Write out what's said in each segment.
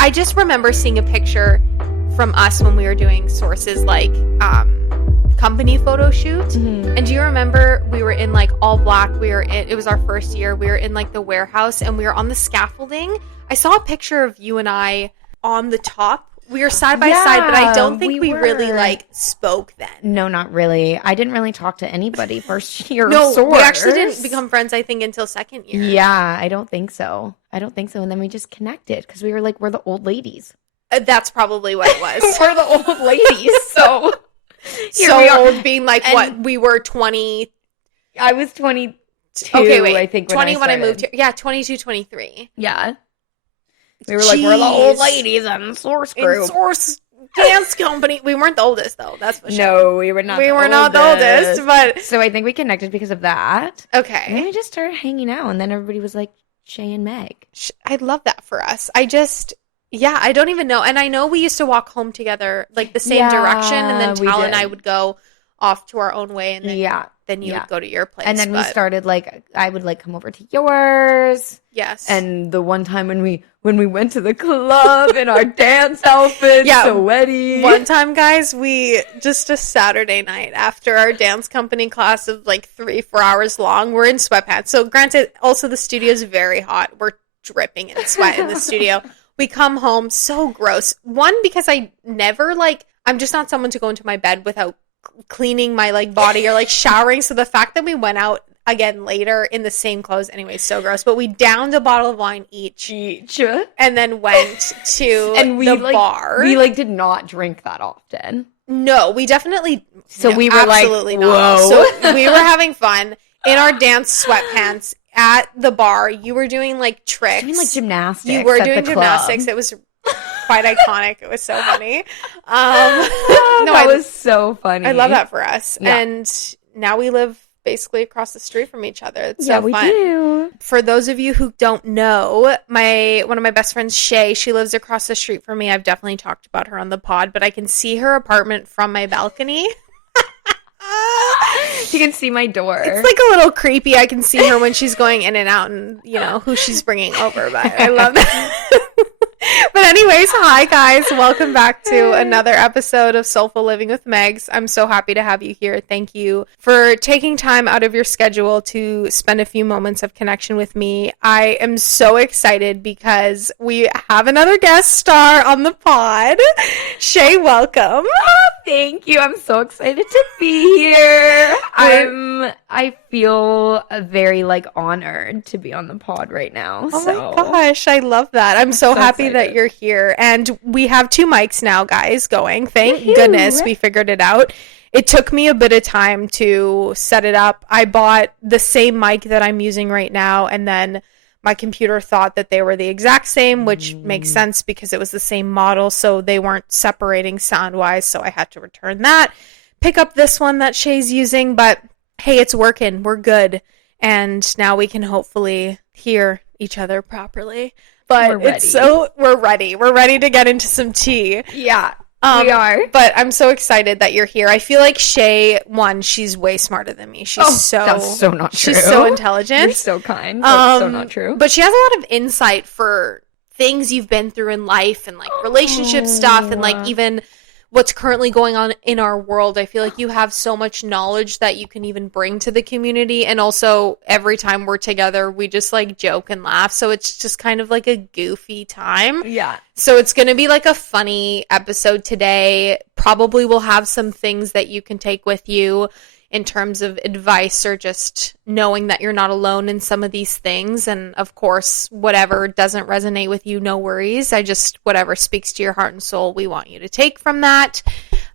I just remember seeing a picture from us when we were doing Source's like company photo shoot. Mm-hmm. And do you remember we were in like all black? It was our first year. We were in like the warehouse and we were on the scaffolding. I saw a picture of you and I on the top. We were side by side, but I don't think we really like spoke then. No, not really. I didn't really talk to anybody first year. No, we actually didn't become friends, I think, until second year. Yeah, I don't think so. And then we just connected because we were like, we're the old ladies. That's probably what it was. We're the old ladies. So old, being like, and what? We were 20. I was 22. Okay, wait. I think 20 when I moved here. Yeah, 22, 23. Yeah. We were like, we're the old ladies in Source Group. In Source Dance Company. We weren't the oldest, though. That's for sure. No, we were not. We were not the oldest, but so I think we connected because of that. Okay. And then we just started hanging out, and then everybody was like, Shea and Meg. I love that for us. I don't even know. And I know we used to walk home together, like the same direction, and then Tal and I would go off to our own way, and then you would go to your place. And then we started, like, I would, like, come over to yours. Yes. And the one time when we went to the club in our dance outfits, sweaty. One time, guys, just a Saturday night after our dance company class of, like, 3-4 hours long, we're in sweatpants. So, granted, also the studio is very hot. We're dripping in sweat in the studio. We come home, so gross. One, because I never, like, I'm just not someone to go into my bed without cleaning my like body or like showering, so the fact that we went out again later in the same clothes anyway, so gross. But we downed a bottle of wine each and then went to the bar. We like did not drink that often. No, we definitely we were absolutely like, not. whoa. So we were having fun in our dance sweatpants at the bar. You were doing like tricks, doing like gymnastics. You were doing gymnastics. It was quite iconic. It was so funny. That was so funny. I love that for us. Yeah. And now we live basically across the street from each other. It's so fun. We do. For those of you who don't know, one of my best friends, Shea, she lives across the street from me. I've definitely talked about her on the pod, but I can see her apartment from my balcony. You can see my door. It's like a little creepy. I can see her when she's going in and out and, who she's bringing over. But I love that. But anyways, hi guys. Welcome back to another episode of Soulful Living with Megs. I'm so happy to have you here. Thank you for taking time out of your schedule to spend a few moments of connection with me. I am so excited because we have another guest star on the pod. Shea, welcome. Oh, thank you. I'm so excited to be here. I feel very honored to be on the pod right now. Oh my gosh, I love that. I'm so happy that you're here. And we have 2 mics now, guys, going. Thank goodness we figured it out. It took me a bit of time to set it up. I bought the same mic that I'm using right now, and then my computer thought that they were the exact same, which makes sense because it was the same model, so they weren't separating sound-wise, so I had to return that. Pick up this one that Shea's using, but hey, it's working. We're good. And now we can hopefully hear each other properly. But we're ready. We're ready to get into some tea. Yeah, we are. But I'm so excited that you're here. I feel like Shea, she's way smarter than me. That's so not true. She's so intelligent. You're so kind. That's so not true. But she has a lot of insight for things you've been through in life and relationship stuff and even what's currently going on in our world. I feel like you have so much knowledge that you can even bring to the community. And also every time we're together, we just joke and laugh. So it's just kind of like a goofy time. Yeah. So it's going to be a funny episode today. Probably we'll have some things that you can take with you in terms of advice or just knowing that you're not alone in some of these things. And of course, whatever doesn't resonate with you, no worries. Whatever speaks to your heart and soul, we want you to take from that.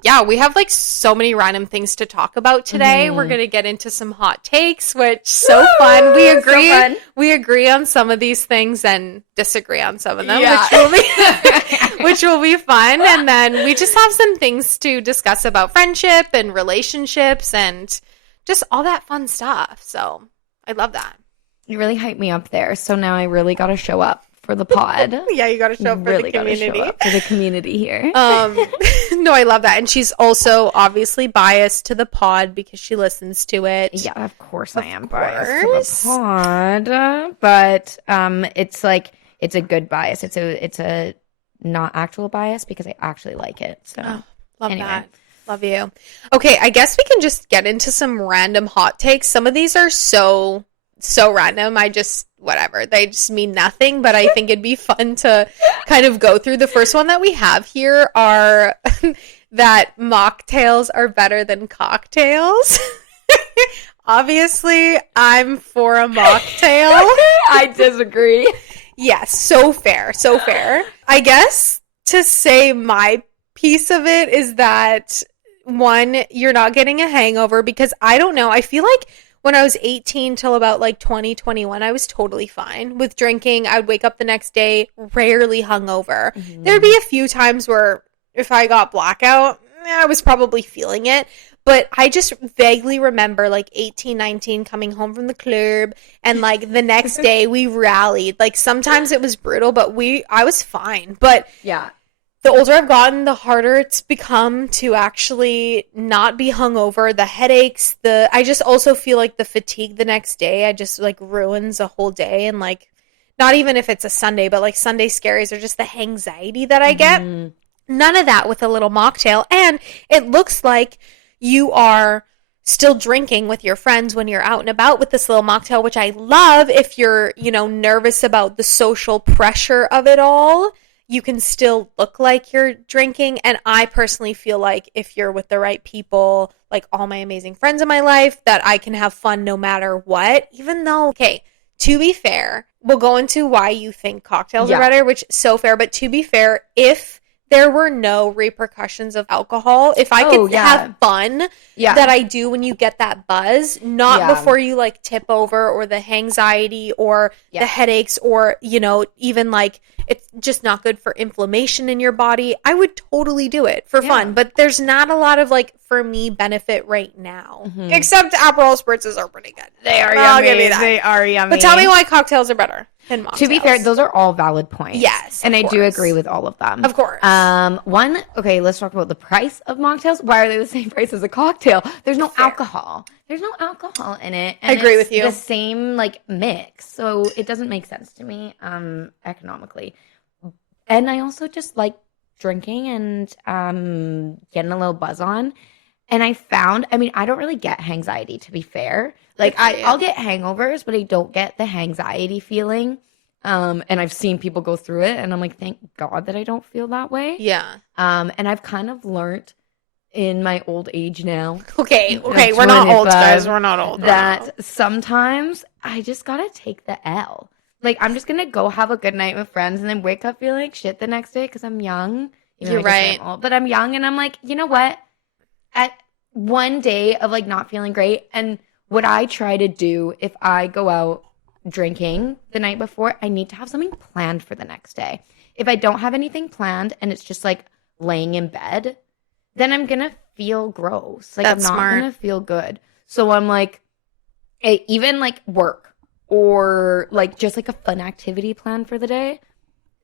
Yeah, we have so many random things to talk about today. We're going to get into some hot takes, which so fun. We agree. So fun. We agree on some of these things and disagree on some of them, which will be fun. And then we just have some things to discuss about friendship and relationships and just all that fun stuff. So I love that. You really hyped me up there. So now I really got to show up for the pod. Yeah, you got to show up for the community. Show up for the community here. No, I love that. And she's also obviously biased to the pod because she listens to it. Yeah, of course I am biased to the pod. But it's a good bias. It's a not actual bias because I actually like it. So Love anyway. that. Love you. Okay, I guess we can just get into some random hot takes. Some of these are so random. Whatever. They just mean nothing, but I think it'd be fun to kind of go through. The first one that we have here are that mocktails are better than cocktails. Obviously, I'm for a mocktail. I disagree. Yes, so fair. So fair. I guess to say my piece of it is that one, you're not getting a hangover because I don't know. I feel like when I was 18 till about like 2021, I was totally fine with drinking. I would wake up the next day, rarely hungover. Mm-hmm. There'd be a few times where if I got blackout, I was probably feeling it. But I just vaguely remember like 18, 19 coming home from the club and like the next day we rallied. Like sometimes it was brutal, but I was fine. But yeah. The older I've gotten, the harder it's become to actually not be hungover. The headaches, I just also feel like the fatigue the next day, I just like ruins a whole day. And like, not even if it's a Sunday, but like Sunday scaries or just the anxiety that I get. None of that with a little mocktail. And it looks like you are still drinking with your friends when you're out and about with this little mocktail, which I love. If you're, nervous about the social pressure of it all, you can still look like you're drinking. And I personally feel like if you're with the right people, like all my amazing friends in my life, that I can have fun no matter what. Even though, okay, to be fair, we'll go into why you think cocktails are better, which is so fair. But to be fair, if there were no repercussions of alcohol, if I could have fun that I do when you get that buzz, not before you like tip over or the anxiety or the headaches or, even like it's just not good for inflammation in your body, I would totally do it for fun. But there's not a lot of like, for me, benefit right now. Except Aperol spritzes are pretty good. They are I'll yummy. give you that. They are yummy. But tell me why cocktails are better than mocktails. To be fair, those are all valid points. Yes, and I do agree with all of them. Of course. Okay, let's talk about the price of mocktails. Why are they the same price as a cocktail? There's no alcohol. There's no alcohol in it. And I agree with you. The same like mix, so it doesn't make sense to me economically. And I also just like drinking and getting a little buzz on. And I don't really get anxiety, to be fair. Like I'll get hangovers, but I don't get the anxiety feeling. And I've seen people go through it, and I'm like, thank God that I don't feel that way. Yeah. And I've kind of learned in my old age now. Okay, we're not old, guys. We're not old. That sometimes I just gotta take the L. Like, I'm just gonna go have a good night with friends and then wake up feeling like shit the next day because I'm young. You're right. But I'm young, and I'm like, you know what? At one day of like not feeling great, and what I try to do if I go out drinking the night before, I need to have something planned for the next day. If I don't have anything planned and it's just like laying in bed, then I'm gonna feel gross. Like, That's I'm not smart. gonna feel good. So I'm like, even like work or like just like a fun activity plan for the day,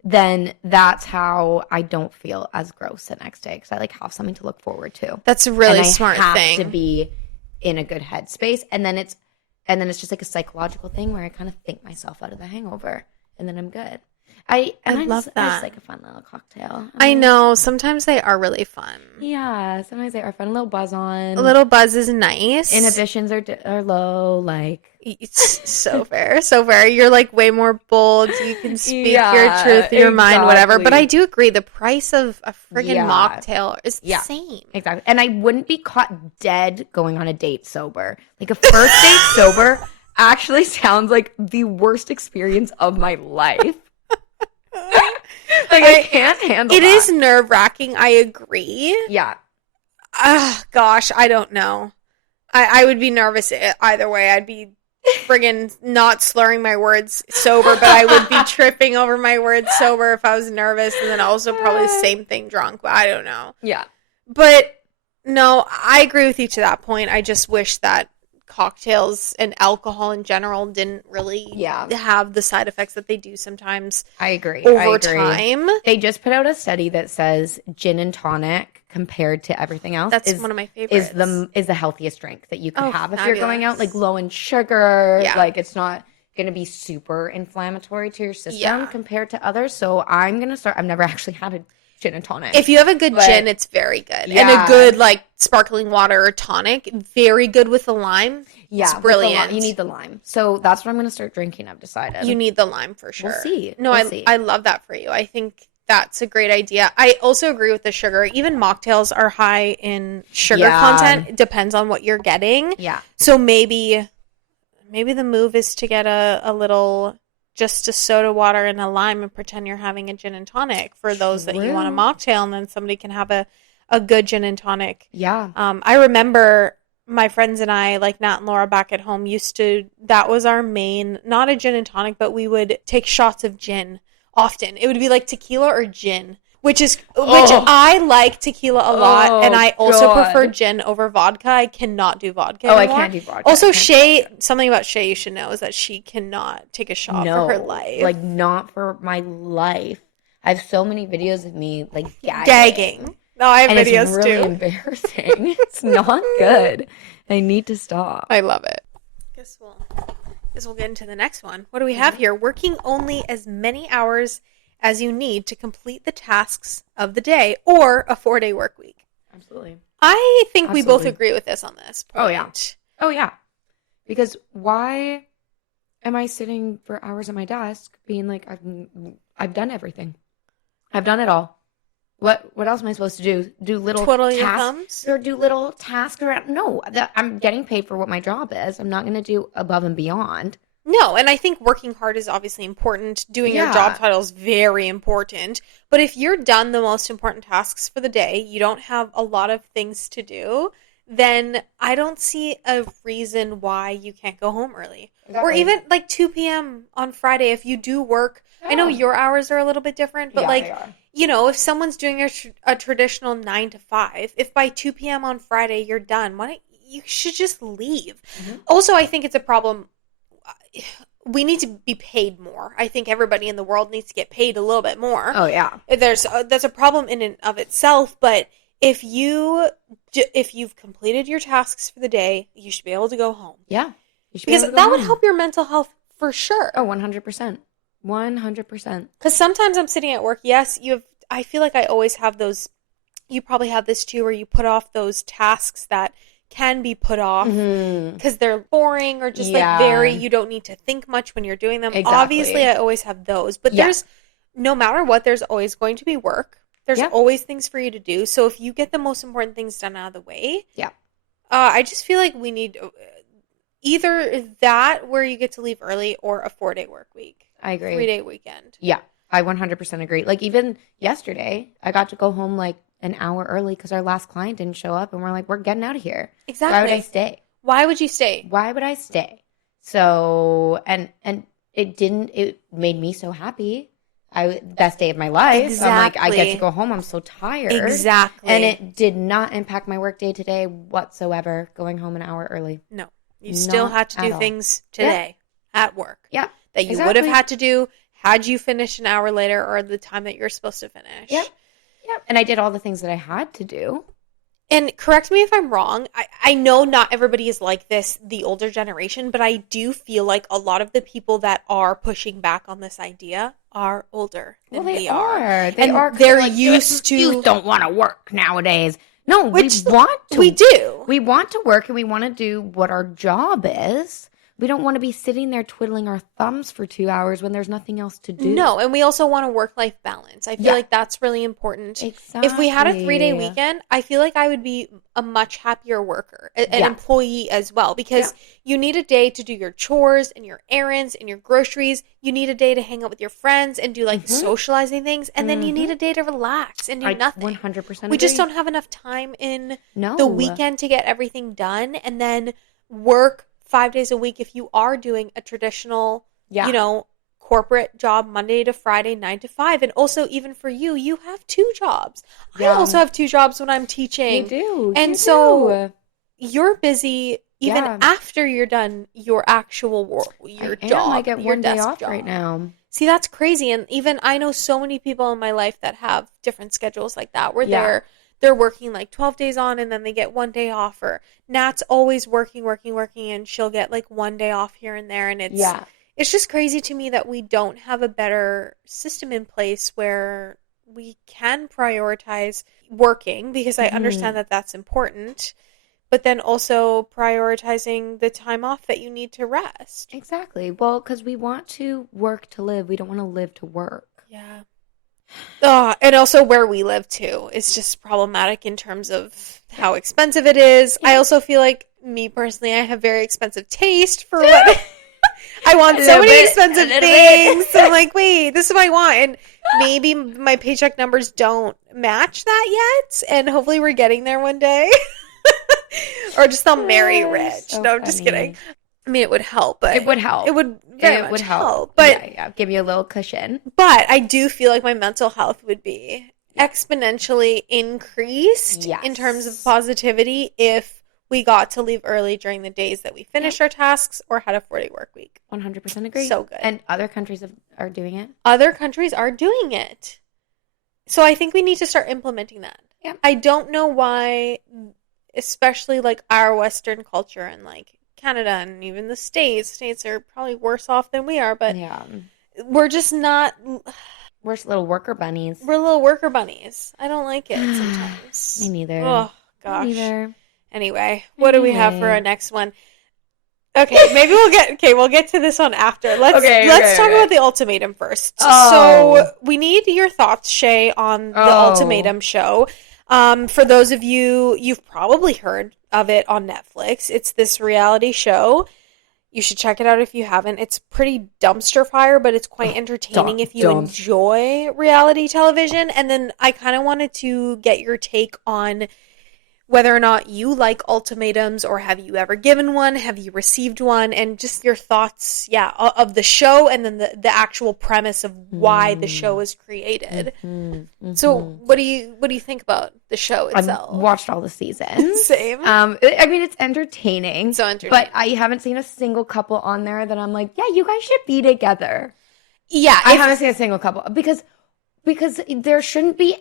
then that's how I don't feel as gross the next day, because I like have something to look forward to. That's a really smart have thing. To be in a good headspace, and then it's just like a psychological thing where I kind of think myself out of the hangover, and then I'm good. I love that. I just like a fun little cocktail. I know. Sometimes they are really fun. Yeah, sometimes they are fun. A little buzz on. A little buzz is nice. Inhibitions are low. Like, it's so fair, so fair. You're like way more bold. You can speak your truth, your mind, whatever. But I do agree. The price of a friggin' mocktail is the same. Exactly. And I wouldn't be caught dead going on a date sober. Like, a first date sober actually sounds like the worst experience of my life. Like, I can't handle it. It is nerve-wracking. I agree. Yeah. Gosh, I don't know. I would be nervous either way. I'd be friggin' not slurring my words sober, but I would be tripping over my words sober if I was nervous, and then also probably the same thing drunk, but I don't know. Yeah. But no, I agree with you to that point. I just wish that cocktails and alcohol in general didn't really have the side effects that they do sometimes. I agree. Over time. They just put out a study that says gin and tonic compared to everything else is one of my favorites. Is the healthiest drink that you can have if fabulous. you're going out, like low in sugar. Yeah. Like, it's going to be super inflammatory to your system Yeah. compared to others. So I'm going to start. I've never actually had a gin and tonic. If you have a good But- gin, it's very good. And Yeah. a good, like, sparkling water or tonic, very good with the lime. Yeah, It's with the brilliant. you need the lime. So that's what I'm going to start drinking, I've decided. You need the lime for sure. We'll see. No, We'll see. I love that for you. I think that's a great idea. I also agree with the sugar. Even mocktails are high in sugar Yeah. content. It depends on what you're getting. Yeah. So maybe the move is to get a little, just a soda water and a lime and pretend you're having a gin and tonic for those that you want a True. mocktail, and then somebody can have a good gin and tonic. Yeah. I remember my friends and I, like Nat and Laura back at home, that was our main, not a gin and tonic, but we would take shots of gin often. It would be like tequila or gin, which I like tequila a lot, and I also God. prefer gin over vodka. I cannot do vodka I anymore. can't do vodka. Also, I can't do something about Shea you should know is that she cannot take a shot no, for her life. like not for my life. I have so many videos of me like gagging. No, I have and videos it's really too. embarrassing. It's not good. I need to stop. I love it. Guess we'll get into the next one. What do we have here? Working only as many hours as you need to complete the tasks of the day, or a 4-day work week. Absolutely. I think we both Absolutely. agree with this on this point. Oh, yeah. Oh yeah. Because why am I sitting for hours at my desk being like I've done everything. I've done it all. What else am I supposed to do? Do little Twiddle your tasks thumbs? or do little tasks around? No, I'm getting paid for what my job is. I'm not going to do above and beyond. No, and I think working hard is obviously important. Doing your Yeah. job title is very important. But if you're done the most important tasks for the day, you don't have a lot of things to do, then I don't see a reason why you can't go home early. Or Exactly. even like 2 p.m. on Friday if you do work. I know Yeah. your hours are a little bit different, but Yeah, like, they are. you know, if someone's doing a traditional 9 to 5, if by 2 p.m. on Friday you're done, you should just leave. Mm-hmm. Also, I think it's a problem. We need to be paid more. I think everybody in the world needs to get paid a little bit more. Oh yeah. That's a problem in and of itself, but if you've completed your tasks for the day, you should be able to go home. Yeah. You should be Because able to go that would home. help your mental health for sure. Oh, 100%. 100%. Because sometimes I'm sitting at work. Yes, I feel like I always have those. You probably have this too, where you put off those tasks that can be put off because they're boring or just Yeah. like you don't need to think much when you're doing them. Exactly. Obviously, I always have those, but Yeah. there's no matter what, there's always going to be work. There's Yeah. always things for you to do. So if you get the most important things done out of the way, Yeah. I just feel like we need either that where you get to leave early or a 4-day work week. I agree. 3-day weekend. Yeah, I 100% agree. Like even yesterday, I got to go home like an hour early because our last client didn't show up, and we're like, we're getting out of here. Exactly. Why would I stay? Why would you stay? Why would I stay? So and it made me so happy. Best day of my life. I'm like, I get Exactly. to go home. I'm so tired. Exactly. And it did not impact my work day today whatsoever. Going home an hour early. No. You still Not had to at do all. things today at work Yeah. that you would exactly. have had to do had you finished an hour later or the time that you're supposed to finish. Yep. Yep. And I did all the things that I had to do. And correct me if I'm wrong. I know not everybody is like this, the older generation, but I do feel like a lot of the people that are pushing back on this idea are older than Well, we are. They And are. 'Cause they're like, used to- You don't want to work nowadays. No, Which we want to. We do. We want to work and we want to do what our job is. We don't want to be sitting there twiddling our thumbs for 2 hours when there's nothing else to do. No, and we also want a work-life balance. I feel Yeah. like that's really important. Exactly. If we had a 3-day weekend, I feel like I would be a much happier worker, an Yeah. employee as well, because you need a day to do your chores and your errands and your groceries. You need a day to hang out with your friends and do like socializing things, and then you need a day to relax and do nothing. 100% We just agree. don't have enough time in No. the weekend to get everything done, and then work 5 days a week if you are doing a traditional, Yeah. corporate job Monday to Friday, 9 to 5. And also, even for you, you have 2 jobs. Yeah. I also have 2 jobs when I'm teaching. You do. And you so do. you're busy even Yeah. after you're done your actual work, your I am. job. I get your one day desk off job. right now. See, that's crazy. And even I know so many people in my life that have different schedules like that, where Yeah. they're working like 12 days on and then they get 1 day off, or Nat's always working, and she'll get like 1 day off here and there. And it's It's just crazy to me that we don't have a better system in place where we can prioritize working, because I understand that that's important, but then also prioritizing the time off that you need to rest. Exactly. Well, because we want to work to live. We don't want to live to work. Yeah. And also where we live too is just problematic in terms of how expensive it is. Yeah. I also feel like, me personally, I have very expensive taste for what I want. So many expensive things. So I'm like, wait, this is what I want. And maybe my paycheck numbers don't match that yet. And hopefully we're getting there one day. Or just I'll marry rich. So no, I'm just kidding. I mean, it would help, but it would help. It would very much help. But yeah, give you a little cushion. But I do feel like my mental health would be exponentially increased in terms of positivity if we got to leave early during the days that we finished our tasks or had a 4-day work week. 100% agree. So good. And other countries are doing it. Other countries are doing it. So I think we need to start implementing that. Yeah. I don't know why, especially like our Western culture and like Canada and even the States. States are probably worse off than we are, but we're just not. We're just little worker bunnies. We're little worker bunnies. I don't like it sometimes. Me neither. Oh, gosh. Me neither. Anyway, what do we have for our next one? Okay, maybe we'll get to this one after. Let's talk about the ultimatum first. So we need your thoughts, Shea, on the ultimatum show. For those of you, you've probably heard of it on Netflix. It's this reality show. You should check it out if you haven't. It's pretty dumpster fire, but it's quite entertaining if you enjoy reality television. And then I kind of wanted to get your take on whether or not you like ultimatums, or have you ever given one? Have you received one? And just your thoughts, of the show, and then the actual premise of why the show was created. So what do you think about the show itself? I've watched all the seasons. Same. I mean, it's entertaining. So entertaining. But I haven't seen a single couple on there that I'm like, yeah, you guys should be together. Yeah. I haven't seen a single couple. Because there shouldn't be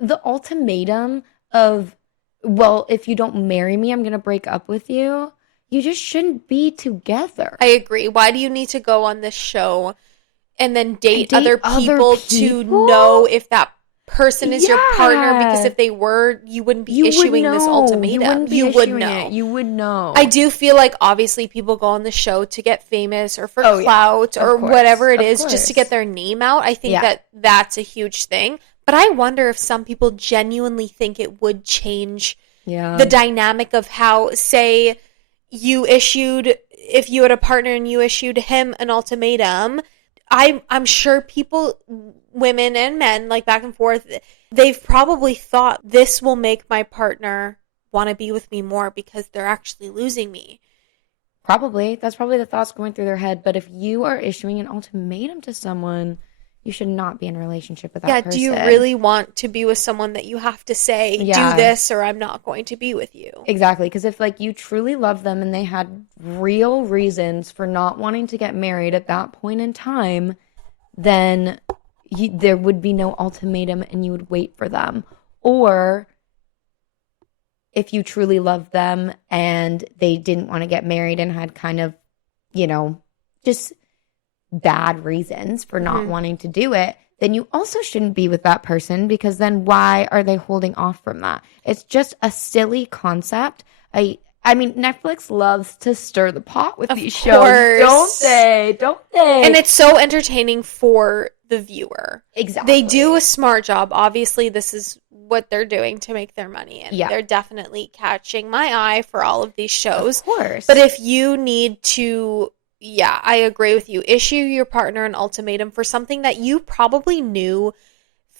the ultimatum of, well, if you don't marry me, I'm going to break up with you. You just shouldn't be together. I agree. Why do you need to go on this show and then date other people to know if that person is your partner? Because if they were, you wouldn't be issuing this ultimatum. You would know. You would know. I do feel like obviously people go on the show to get famous or for clout or whatever it is, just to get their name out. I think that's a huge thing. But I wonder if some people genuinely think it would change the dynamic of how, say, if you had a partner and you issued him an ultimatum, I'm sure people, women and men, like back and forth, they've probably thought, this will make my partner want to be with me more because they're actually losing me. Probably. That's probably the thoughts going through their head. But if you are issuing an ultimatum to someone, you should not be in a relationship with that person. Yeah, do you really want to be with someone that you have to say, do this or I'm not going to be with you? Exactly, because if you truly love them and they had real reasons for not wanting to get married at that point in time, then there would be no ultimatum and you would wait for them. Or if you truly loved them and they didn't want to get married and had kind of, just bad reasons for not wanting to do it, then you also shouldn't be with that person, because then why are they holding off from that? It's just a silly concept. I mean, Netflix loves to stir the pot with these shows, don't they? And it's so entertaining for the viewer. Exactly. They do a smart job. Obviously, this is what they're doing to make their money. And they're definitely catching my eye for all of these shows. Of course. But if you need to... Yeah, I agree with you. Issue your partner an ultimatum for something that you probably knew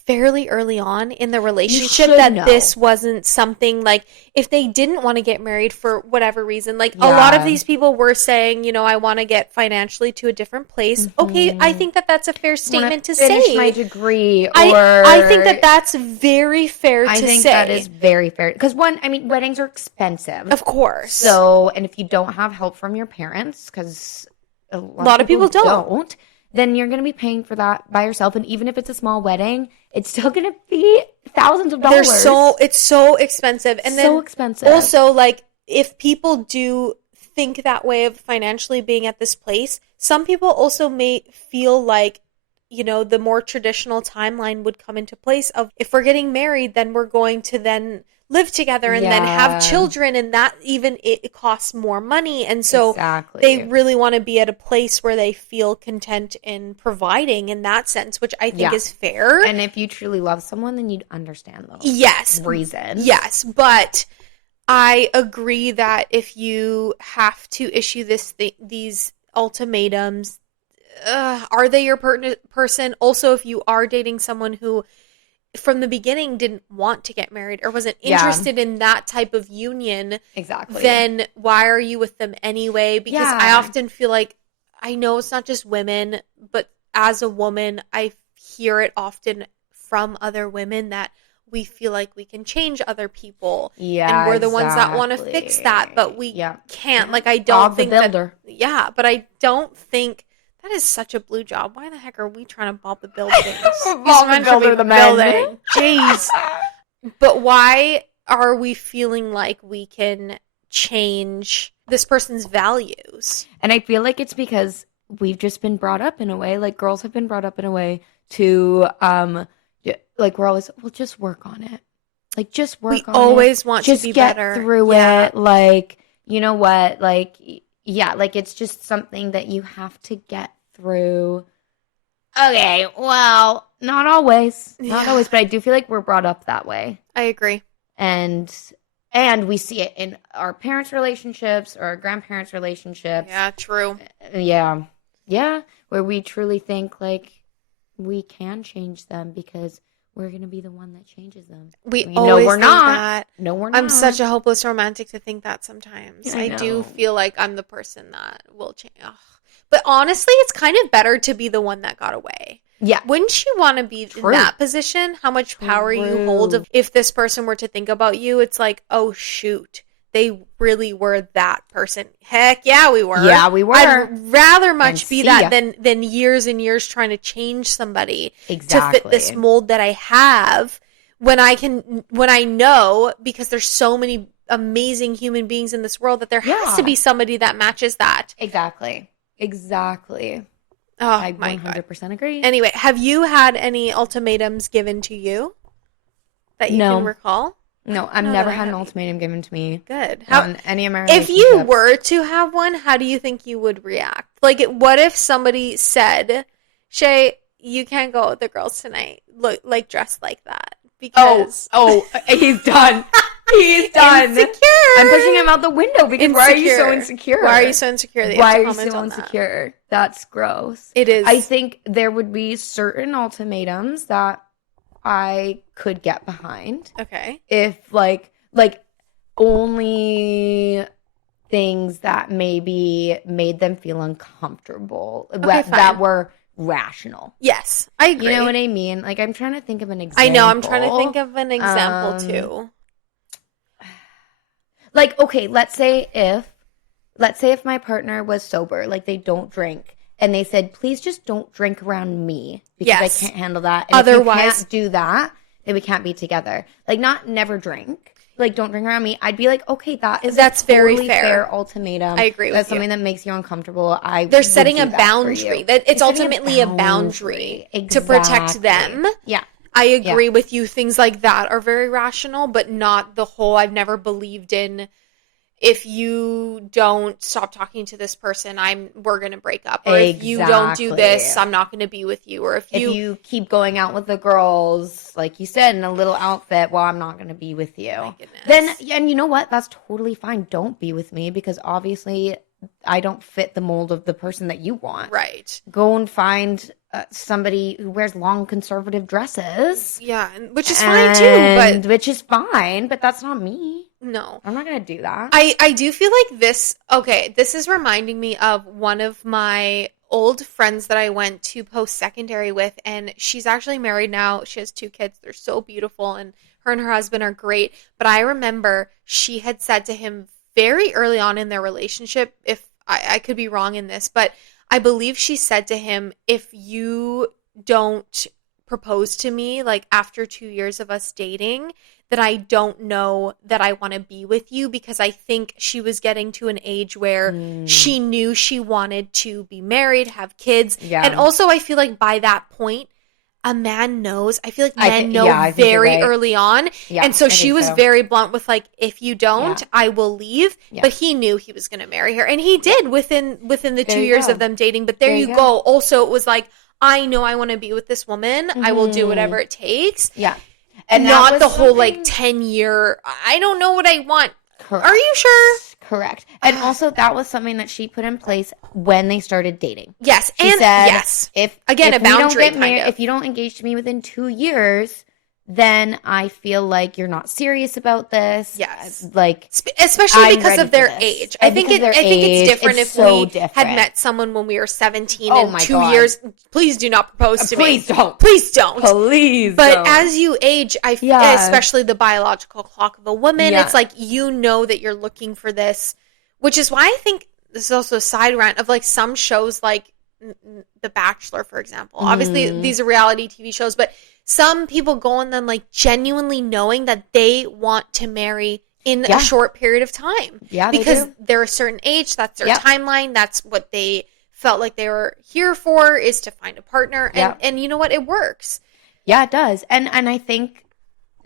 fairly early on in the relationship that this wasn't something, like, if they didn't want to get married for whatever reason, like a lot of these people were saying, I want to get financially to a different place. Okay, I think that's a fair statement to say. Finish my degree, or I think that's very fair to say. I think that is very fair, because weddings are expensive, of course. So, and if you don't have help from your parents, because a lot of people don't, then you're going to be paying for that by yourself. And even if it's a small wedding, it's still going to be thousands of dollars. It's so expensive. And then also, like, if people do think that way of financially being at this place, some people also may feel like, the more traditional timeline would come into place of, if we're getting married, then we're going to then live together and then have Yeah, children, and that even it costs more money. And so they exactly. really want to be at a place where they feel content in providing in that sense, which I think Yeah. is fair. And if you truly love someone, then you'd understand those Yes. reasons. Yes, but I agree that if you have to issue these ultimatums, are they your person? Also, if you are dating someone who from the beginning didn't want to get married or wasn't Yeah, interested in that type of union, exactly. then why are you with them anyway? Because I Yeah. often feel like, I know it's not just women, but as a woman, I hear it often from other women that we feel like we can change other people and Yeah, we're the ones that want to fix that, but exactly. we Yeah. can't. Yeah. Like, I don't Bob the think that, Builder. yeah, but I don't think that is such a blue job. Why the heck are we trying to Bob the build things? These are Bob the meant to be Builder, the men. building. Jeez. But why are we feeling like we can change this person's values? And I feel like it's because we've just been brought up in a way, like girls have been brought up in a way to like we're always, well, just work on it. Like just We work on it. always want to Just be get better. through Yeah. it. Like, you know what? Like yeah, like it's just something that you have to get through. Okay, well, not always. Not Yeah. always, but I do feel like we're brought up that way. I agree. And and we see it in our parents' relationships or our grandparents' relationships. Yeah, true. Yeah. Yeah. Where we truly think like we can change them because we're going to be the one that changes them. We No, always we're think not. that. No, we're I'm not. such a hopeless romantic to think that sometimes. I I do know. feel like I'm the person that will change. Ugh. But honestly, it's kind of better to be the one that got away. Yeah. Wouldn't you want to be in True. that position? How much power you hold True. if this person were to think about you, it's like, oh shoot, they really were that person. Heck yeah, we were. Yeah, we were. I'd rather And much be see that ya. than years and years trying to change somebody to fit this Exactly. mold that I have when I know, because there's so many amazing human beings in this world, that there has to Yeah. be somebody that matches that. Exactly. Exactly. Oh I my god. 100% agree. Anyway, have you had any ultimatums given to you that you can No. recall? No, I I've don't know never that I had an have ultimatum given to me Good. How, on any of my if you relationships. were to have one, how do you think you would react? Like, what if somebody said, Shay, you can't go with the girls tonight, look like dressed like that? Because He's done. He's done. insecure. I'm pushing him out the window because why are you so insecure? Why are you so insecure? That you Why have are to you comment so on that? insecure? That's gross. It is. I think there would be certain ultimatums that I could get behind Okay. if like only things that maybe made them feel uncomfortable that fine. were rational. Yes, I agree. You know what I mean? Like I'm trying to think of an example. I know. I'm trying to think of an example Um, too. Like okay, let's say if my partner was sober, like they don't drink, and they said, please just don't drink around me because Yes. I can't handle that. And Otherwise- if you can't do that, then we can't be together. Like not never drink. Like don't drink around me. I'd be like, okay, that's a very totally fair. ultimatum. I agree with That's you. something that makes you uncomfortable. They're would setting do a that for boundary. you. That it's They're setting ultimately a boundary to protect Exactly. them. Yeah. I agree with you. Things like that are very rational, but not the whole. I've never believed in, if you don't stop talking to this person, we're gonna break up. Or if you don't do this, Exactly. I'm not gonna be with you. Or if If you you keep going out with the girls, like you said, in a little outfit, well, I'm not going to be with you. My goodness. Then, and you know what? That's totally fine. Don't be with me because obviously I don't fit the mold of the person that you want. right. Go and find somebody who wears long conservative dresses. Yeah, which is fine too, but which is fine, but that's not me. no. I'm not going to do that. I do feel like this is reminding me of one of my old friends that I went to post-secondary with, and she's actually married now. She has 2 kids. They're so beautiful, and her husband are great. But I remember she had said to him very early on in their relationship, if I could be wrong in this, but I believe she said to him, if you don't propose to me, like after 2 years of us dating, that I don't know that I want to be with you, because I think she was getting to an age where she knew she wanted to be married, have kids. Yeah. And also I feel like by that point, a man knows. I feel like men know I think you're very right. early on. Yeah, and so I she think was so. very blunt with like, if you don't, Yeah. I will leave. Yeah. But he knew he was going to marry her. And he did within the There 2 you years go. of them dating. But there you go. go. Also, it was like, I know I want to be with this woman. I will do whatever it takes. Yeah. And not the whole like 10-year, I don't know what I want. Correct. Are you sure? Correct. And also that was something that she put in place when they started dating. Yes. She and said, yes. if Again, if a boundary we don't get kind of. if you don't engage to me within 2 years, then I feel like you're not serious about this. Yes. Like, especially I'm because ready of their for this. age. And I think because their I think it's age, different it's if so we different. had met someone when we were 17 Oh and my 2 God. years. Please do not propose to Please me. don't. Please don't. Please But don't. as you age, Yeah. especially the biological clock of a woman, Yeah. it's like you know that you're looking for this, which is why I think this is also a side rant of like some shows like The Bachelor, for example. Obviously, these are reality TV shows, but some people go on them like genuinely knowing that they want to marry in a short period of time. Yeah, they because do. they're a certain age, that's their Yep. timeline, that's what they felt like they were here for, is to find a partner. Yep. And you know what? It works. Yeah, it does. And I think,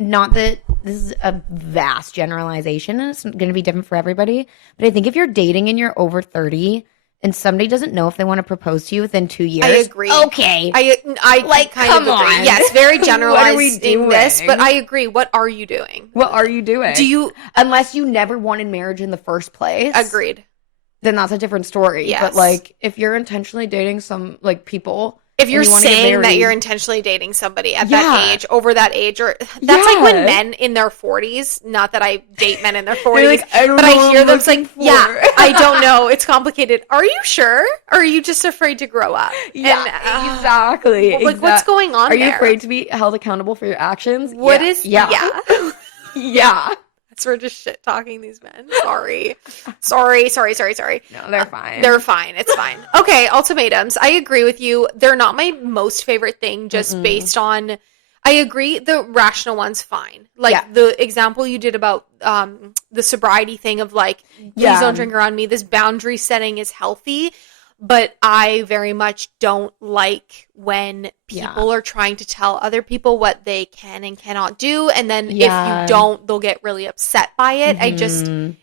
not that this is a vast generalization and it's going to be different for everybody, but I think if you're dating and you're over 30 and somebody doesn't know if they want to propose to you within 2 years, I agree. Okay. I Like, kind come of agree. on. Yes, very What are generalized we in this, doing? but I agree. What are you doing? What are you doing? Do you Unless you never wanted marriage in the first place. agreed? Then that's a different story. Yes. But like, if you're intentionally dating some like people, If you're and you wanna get saying that married- you're intentionally dating somebody at Yeah. that age, over that age, or that's like Yeah. when men in their 40s, not that I date men in their 40s, You're like, I don't but know I what hear I'm them like, looking yeah, for. I don't know. It's complicated. Are you sure? Or are you just afraid to grow up? Yeah, And, exactly. like, what's going on Are you there? afraid to be held accountable for your actions? What yeah. is, Yeah. Yeah. We're just shit talking these men. Sorry. Sorry. No, they're fine. They're fine. It's fine. Okay, ultimatums. I agree with you. They're not my most favorite thing just based on, I agree, the rational one's fine. Like Yeah. the example you did about the sobriety thing of like, please don't drink around me. This boundary setting is healthy. But I very much don't like when people are trying to tell other people what they can and cannot do. And then if you don't, they'll get really upset by it.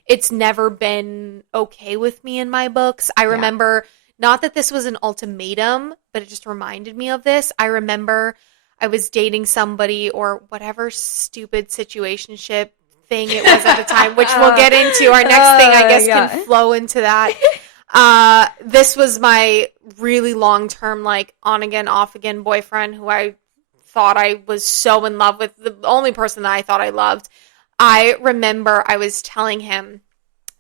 It's never been okay with me in my books. I remember, not that this was an ultimatum, but it just reminded me of this. I remember I was dating somebody, or whatever stupid situationship thing it was at the time, which we'll get into. Our next thing, I guess, can flow into that. This was my really long-term, like, on-again, off-again boyfriend who I thought I was so in love with, the only person that I thought I loved. I remember I was telling him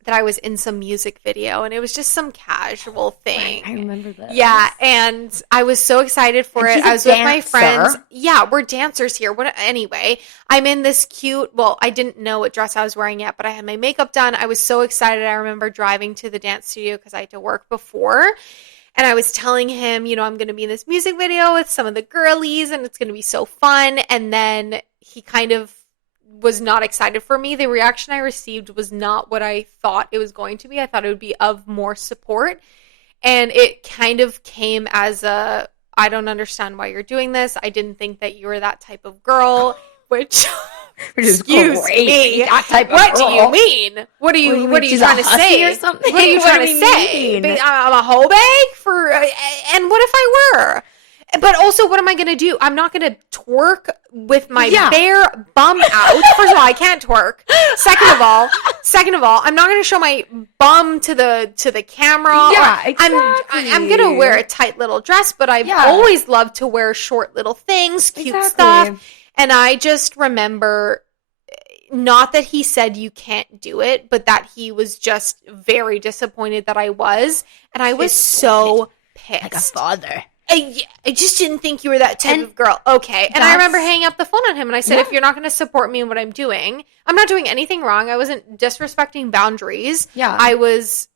that I was in some music video, and it was just some casual thing. I remember that. Yeah, and I was so excited for And it. she's a I was with my dancer. friends. Yeah, we're dancers here. Anyway, I'm in this cute, well, I didn't know what dress I was wearing yet, but I had my makeup done. I was so excited. I remember driving to the dance studio because I had to work before. And I was telling him, you know, I'm going to be in this music video with some of the girlies, and it's going to be so fun. And then he kind of was not excited for me. The reaction I received was not what I thought it was going to be. I thought it would be of more support. And it kind of came as a, I don't understand why you're doing this. I didn't think that you were that type of girl, which is excuse crazy. me. That type of What do girl. you mean? What are you mean? what are you She's trying a to hussy say? or something? What are you What trying do to you say? mean? I'm a hoe bag for and what if I were? But also, what am I going to do? I'm not going to twerk with my bare bum out. First of all, I can't twerk. Second of all, I'm not going to show my bum to the camera. Yeah, exactly. I'm going to wear a tight little dress, but I've always loved to wear short little things, cute stuff. And I just remember, not that he said you can't do it, but that he was just very disappointed that I was. And I was so pissed. Like a father. I just didn't think you were that type of girl. Okay. And I remember hanging up the phone on him, and I said, if you're not going to support me in what I'm doing, I'm not doing anything wrong. I wasn't disrespecting boundaries. Yeah. I was,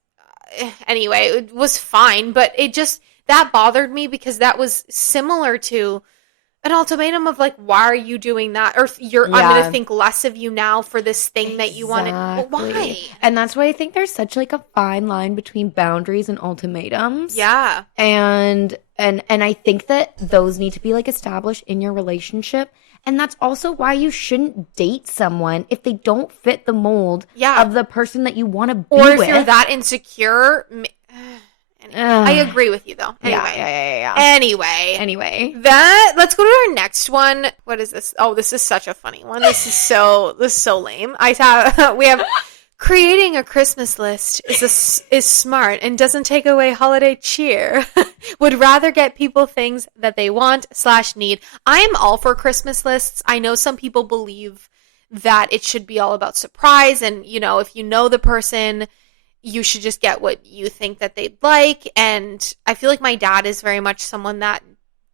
anyway, it was fine, but it just, that bothered me because that was similar to an ultimatum of like, why are you doing that? Or I'm going to think less of you now for this thing that you wanted. Well, why? And that's why I think there's such like a fine line between boundaries and ultimatums. Yeah. And I think that those need to be like established in your relationship. And that's also why you shouldn't date someone if they don't fit the mold of the person that you want to be with. Or if you're that insecure. I agree with you though. Anyway. Yeah. Anyway. Let's go to our next one. What is this? Oh, this is such a funny one. This is so lame. We have creating a Christmas list is smart and doesn't take away holiday cheer. Would rather get people things that they want / need. I am all for Christmas lists. I know some people believe that it should be all about surprise and, if you know the person, you should just get what you think that they'd like. And I feel like my dad is very much someone that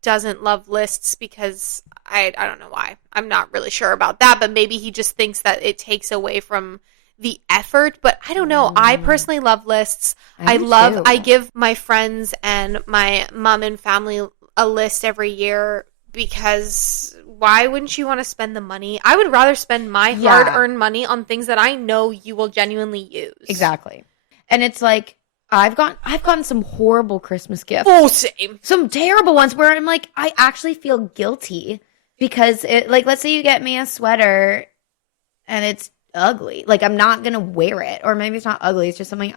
doesn't love lists because I don't know why. I'm not really sure about that, but maybe he just thinks that it takes away from the effort. But I don't know. I personally love lists. I give my friends and my mom and family a list every year because why wouldn't you want to spend the money? I would rather spend my hard-earned money on things that I know you will genuinely use. Exactly. And it's like, I've gotten some horrible Christmas gifts. Oh, same. Some terrible ones where I'm like, I actually feel guilty because let's say you get me a sweater and it's ugly. Like, I'm not going to wear it. Or maybe it's not ugly. It's just something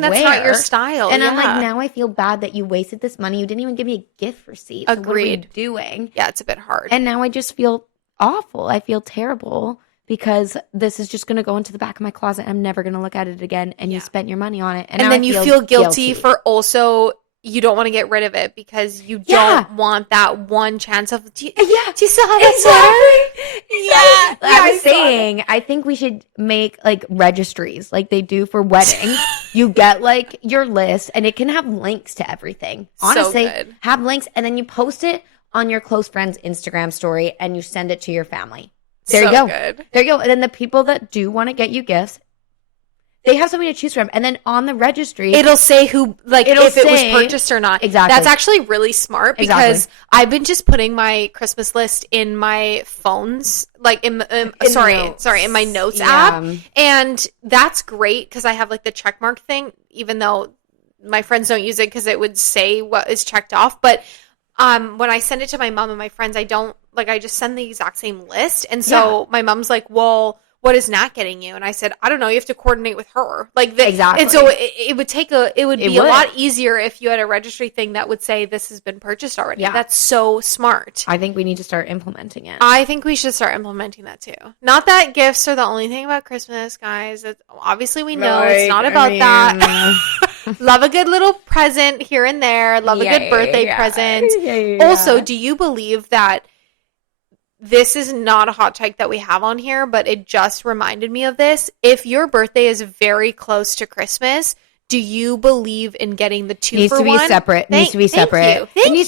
that's not your style. And I'm like, now I feel bad that you wasted this money. You didn't even give me a gift receipt. Agreed. So what are you doing? Yeah, it's a bit hard. And now I just feel awful. I feel terrible. Because this is just going to go into the back of my closet. I'm never going to look at it again. And you spent your money on it. And then you feel guilty for also, you don't want to get rid of it because you don't want that one chance of, do you still have that sweater? Yeah. I was saying, I think we should make like registries like they do for weddings. You get like your list and it can have links to everything. Honestly, have links and then you post it on your close friend's Instagram story and you send it to your family. There you go. Good. There you go. And then the people that do want to get you gifts, they have something to choose from. And then on the registry, it'll say if it was purchased or not. Exactly. That's actually really smart because I've been just putting my Christmas list in my phones, like in my notes app. And that's great because I have like the check mark thing, even though my friends don't use it because it would say what is checked off. But when I send it to my mom and my friends, I just send the exact same list. And so my mom's like, well, what is Nat getting you? And I said, I don't know. You have to coordinate with her. Exactly. And so it would be a lot easier if you had a registry thing that would say this has been purchased already. Yeah. That's so smart. I think we need to start implementing it. I think we should start implementing that too. Not that gifts are the only thing about Christmas, guys. Obviously, we know it's not about that. Love a good little present here and there. Love a good birthday present. Also, do you believe that this is not a hot take that we have on here, but it just reminded me of this. If your birthday is very close to Christmas, do you believe in getting the 2 for 1? Needs to be separate. It needs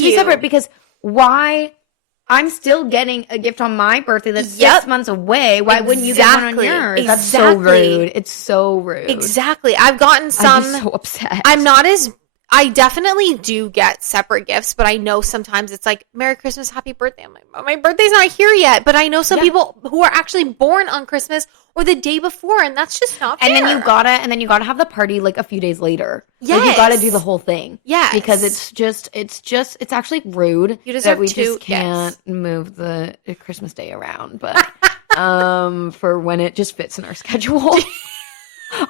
to be separate because why? I'm still getting a gift on my birthday that's 6 months away. Why wouldn't you get one on yours? That's so rude. It's so rude. Exactly. I've gotten some. I'm so upset. I definitely do get separate gifts, but I know sometimes it's like, Merry Christmas, Happy Birthday. I'm like, oh, my birthday's not here yet. But I know some people who are actually born on Christmas or the day before, and that's just not fair. And then you gotta have the party like a few days later. Yes. Like, you gotta do the whole thing. Yes. Because it's actually rude that we just can't move the Christmas day around. But for when it just fits in our schedule.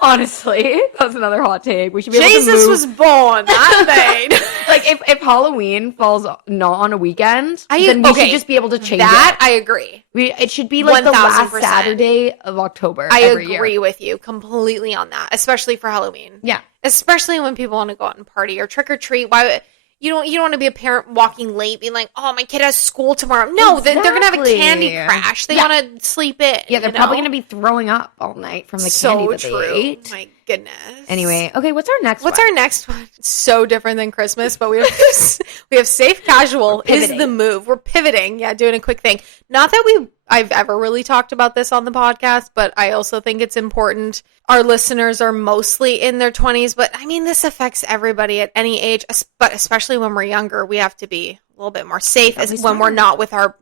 Honestly, that's another hot take. We should be able to move. Jesus was born that day. Like if Halloween falls not on a weekend, then we should just be able to change that. it. I agree. It should be like 1,000%. The last Saturday of October. I agree with you completely on that, especially for Halloween. Yeah, especially when people want to go out and party or trick or treat. Why? You don't want to be a parent walking late being like, oh, my kid has school tomorrow. No, exactly. They're going to have a candy crash. They want to sleep in. Yeah, they're probably going to be throwing up all night from the candy that they ate. My goodness. Anyway, okay, what's our next one? What's our next one? It's so different than Christmas, but we have safe casual is the move. We're pivoting. Yeah, doing a quick thing. Not that I've ever really talked about this on the podcast, but I also think it's important. Our listeners are mostly in their 20s, but I mean, this affects everybody at any age, but especially when we're younger, we have to be little bit more safe Gotta be when we're smart. not with our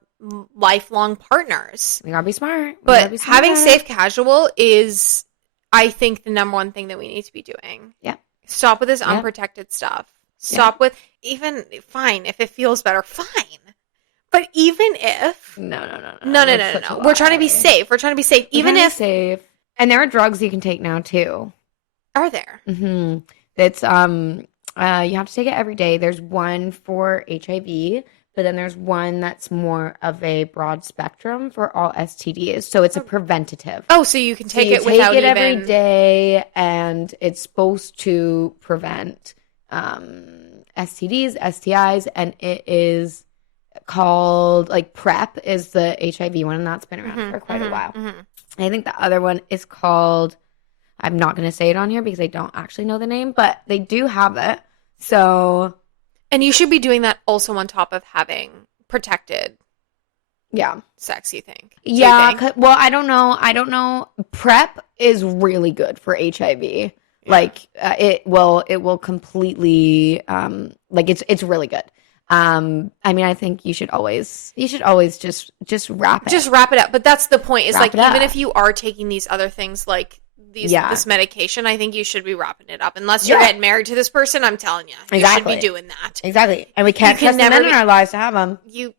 lifelong partners. We gotta be smart. But having safe casual is, I think, the number one thing that we need to be doing. Yeah. Stop with this Yeah. unprotected stuff. Stop with, even, fine, if it feels better, fine. But even if... No. No. We're trying to be safe. We're trying to be safe. Even if... safe. And there are drugs you can take now, too. Are there? Mm-hmm. It's, you have to take it every day. There's one for HIV, but then there's one that's more of a broad spectrum for all STDs. So it's a preventative. Oh, so you can take it without take it even... every day, and it's supposed to prevent STDs, STIs, and it is called, like, PrEP is the HIV one, and that's been around for quite a while. I think the other one is called, I'm not going to say it on here because I don't actually know the name, but they do have it. So... And you should be doing that also on top of having protected sex, you think? Yeah, well, I don't know. PrEP is really good for HIV. Yeah. Like, it will completely, like, it's really good. I mean, I think you should always just wrap it. Just wrap it up. But that's the point, is like, even if you are taking these other things, like this medication, I think you should be wrapping it up. Unless you're getting married to this person, I'm telling you, you should be doing that. Exactly. And we can't trust the men in our lives to have them. You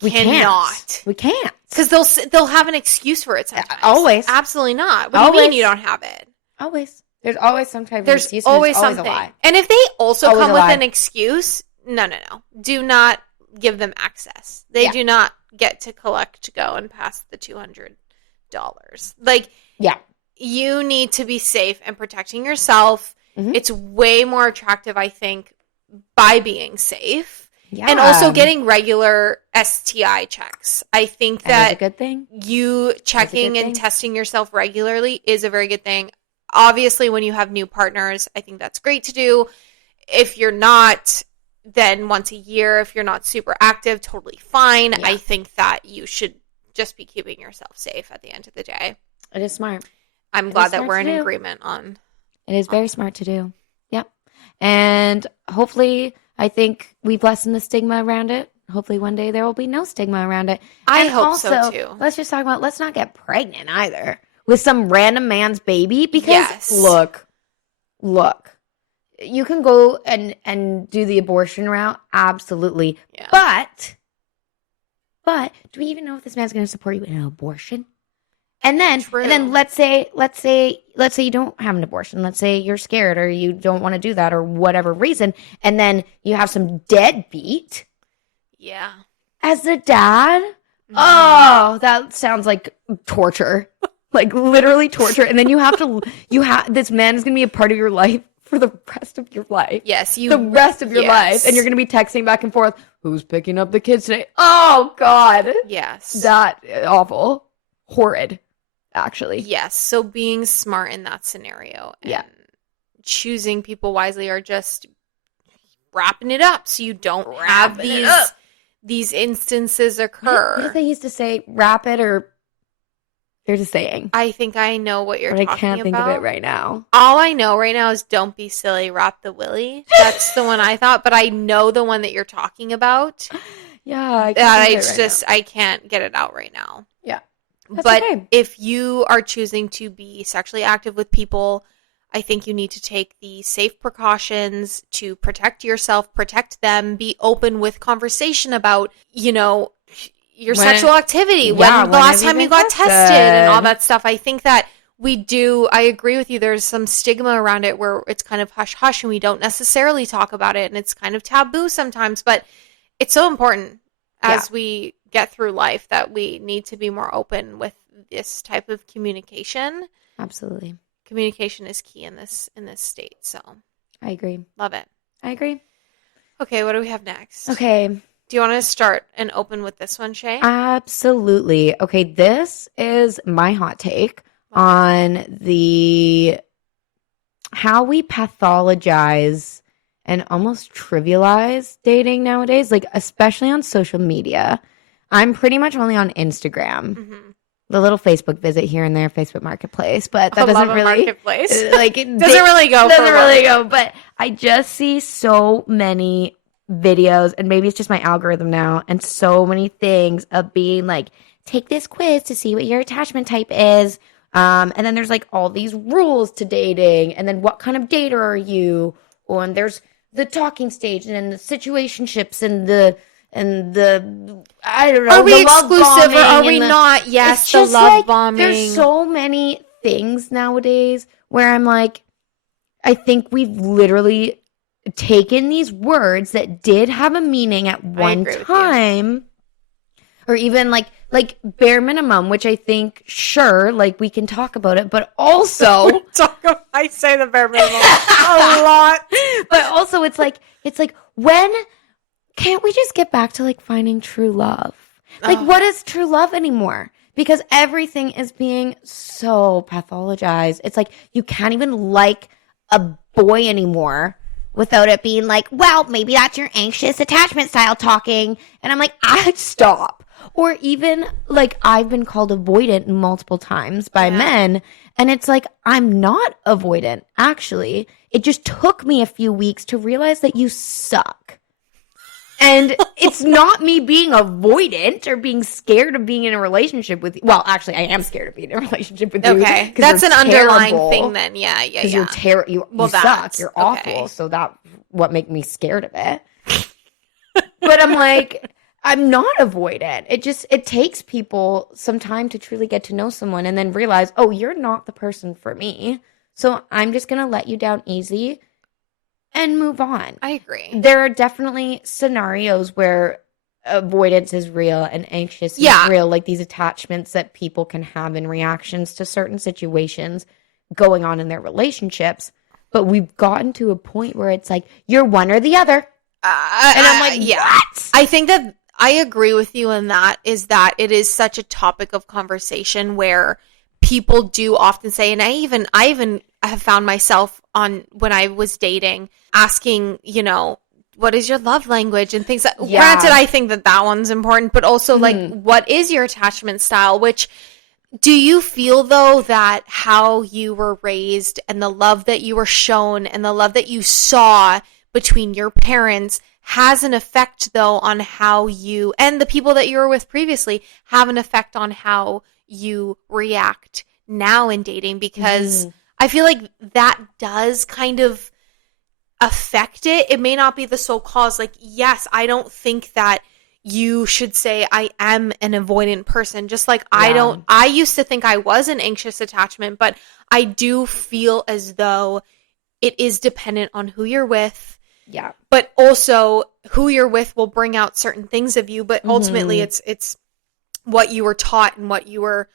cannot. We can't. Because they'll have an excuse for it sometimes. Always. Absolutely not. What do you mean you don't have it? Always. There's always some type of excuse. There's always something. A lie. And if they also come with an excuse, no. Do not give them access. They do not get to collect to go and pass the $200. Like, you need to be safe and protecting yourself. It's way more attractive, I think, by being safe. Yeah. And also getting regular STI checks. I think that is a good thing. You checking and testing yourself regularly is a very good thing. Obviously, when you have new partners, I think that's great to do. If you're not, then once a year. If you're not super active, totally fine. Yeah. I think that you should just be keeping yourself safe at the end of the day. It is smart. I'm glad that we're in agreement on. It is very smart to do. Yep. And hopefully, I think we've lessened the stigma around it. Hopefully one day there will be no stigma around it. I hope so too. Let's just talk about, let's not get pregnant either with some random man's baby. Because look, you can go and do the abortion route. Absolutely. Yeah. But do we even know if this man's going to support you in an abortion? And then let's say you don't have an abortion. Let's say you're scared or you don't want to do that or whatever reason. And then you have some deadbeat. Yeah. As a dad. Mm-hmm. Oh, that sounds like torture. Like literally torture. And then this man is going to be a part of your life for the rest of your life. Yes. The rest of your life. And you're going to be texting back and forth. Who's picking up the kids today? Oh, God. Yes. That awful. Horrid. Actually. Yes. So being smart in that scenario and choosing people wisely, or just wrapping it up so you don't have these instances occur. What did they used to say? Wrap it, or there's a saying. I think I know what you're talking about. I can't think of it right now. All I know right now is don't be silly, wrap the willy. That's the one I thought, but I know the one that you're talking about. Yeah. I can't get it out right now. Yeah. But if you are choosing to be sexually active with people, I think you need to take the safe precautions to protect yourself, protect them, be open with conversation about, your sexual activity, when the last time you got tested and all that stuff. I think that I agree with you. There's some stigma around it where it's kind of hush hush and we don't necessarily talk about it and it's kind of taboo sometimes, but it's so important as we get through life that we need to be more open with this type of communication. Absolutely. Communication is key in this state. So I agree. Love it. I agree. Okay, what do we have next? Okay. Do you want to start and open with this one, Shea? Absolutely. Okay, this is my hot take on how we pathologize and almost trivialize dating nowadays, like especially on social media. I'm pretty much only on Instagram. Mm-hmm. The little Facebook visit here and there, Facebook Marketplace, but that doesn't really Marketplace. Like it doesn't really go. But I just see so many videos, and maybe it's just my algorithm now, and so many things of being like, take this quiz to see what your attachment type is. And then there's like all these rules to dating, and then what kind of dater are you? Oh, and there's the talking stage, and then the situationships, and the I don't know. Are we the love exclusive or are bombing we not? Yes, It's the just love like bombing. there's so many things nowadays where I'm like, I think we've literally taken these words that did have a meaning at one time, or even like bare minimum, which I think, sure, like we can talk about it, but also I say the bare minimum a lot. But also it's like when can't we just get back to like finding true love? Like what is true love anymore? Because everything is being so pathologized. It's like you can't even like a boy anymore without it being like, well, maybe that's your anxious attachment style talking. And I'm like, I stop. Or even like I've been called avoidant multiple times by men. And it's like, I'm not avoidant, actually. It just took me a few weeks to realize that you suck. And it's not me being avoidant or being scared of being in a relationship with you. Well, actually, I am scared of being in a relationship with you. Okay, that's an underlying thing then. Yeah. Because you suck. You're awful. So that's what makes me scared of it. But I'm like, I'm not avoidant. It takes people some time to truly get to know someone and then realize, oh, you're not the person for me. So I'm just going to let you down easy and move on. I agree. There are definitely scenarios where avoidance is real and anxious is real, like these attachments that people can have in reactions to certain situations going on in their relationships. But we've gotten to a point where it's like, you're one or the other. And I'm like, what? I think that I agree with you in that it is such a topic of conversation where people do often say, and I even have found myself on when I was dating asking, what is your love language and things that, granted, I think that one's important, but also like, what is your attachment style? Which do you feel though that how you were raised and the love that you were shown and the love that you saw between your parents has an effect though on how you and the people that you were with previously have an effect on how you react now in dating? Because I feel like that does kind of affect it. It may not be the sole cause. Like, yes, I don't think that you should say I am an avoidant person. Just like I used to think I was an anxious attachment, but I do feel as though it is dependent on who you're with. Yeah. But also who you're with will bring out certain things of you, but ultimately it's what you were taught and what you were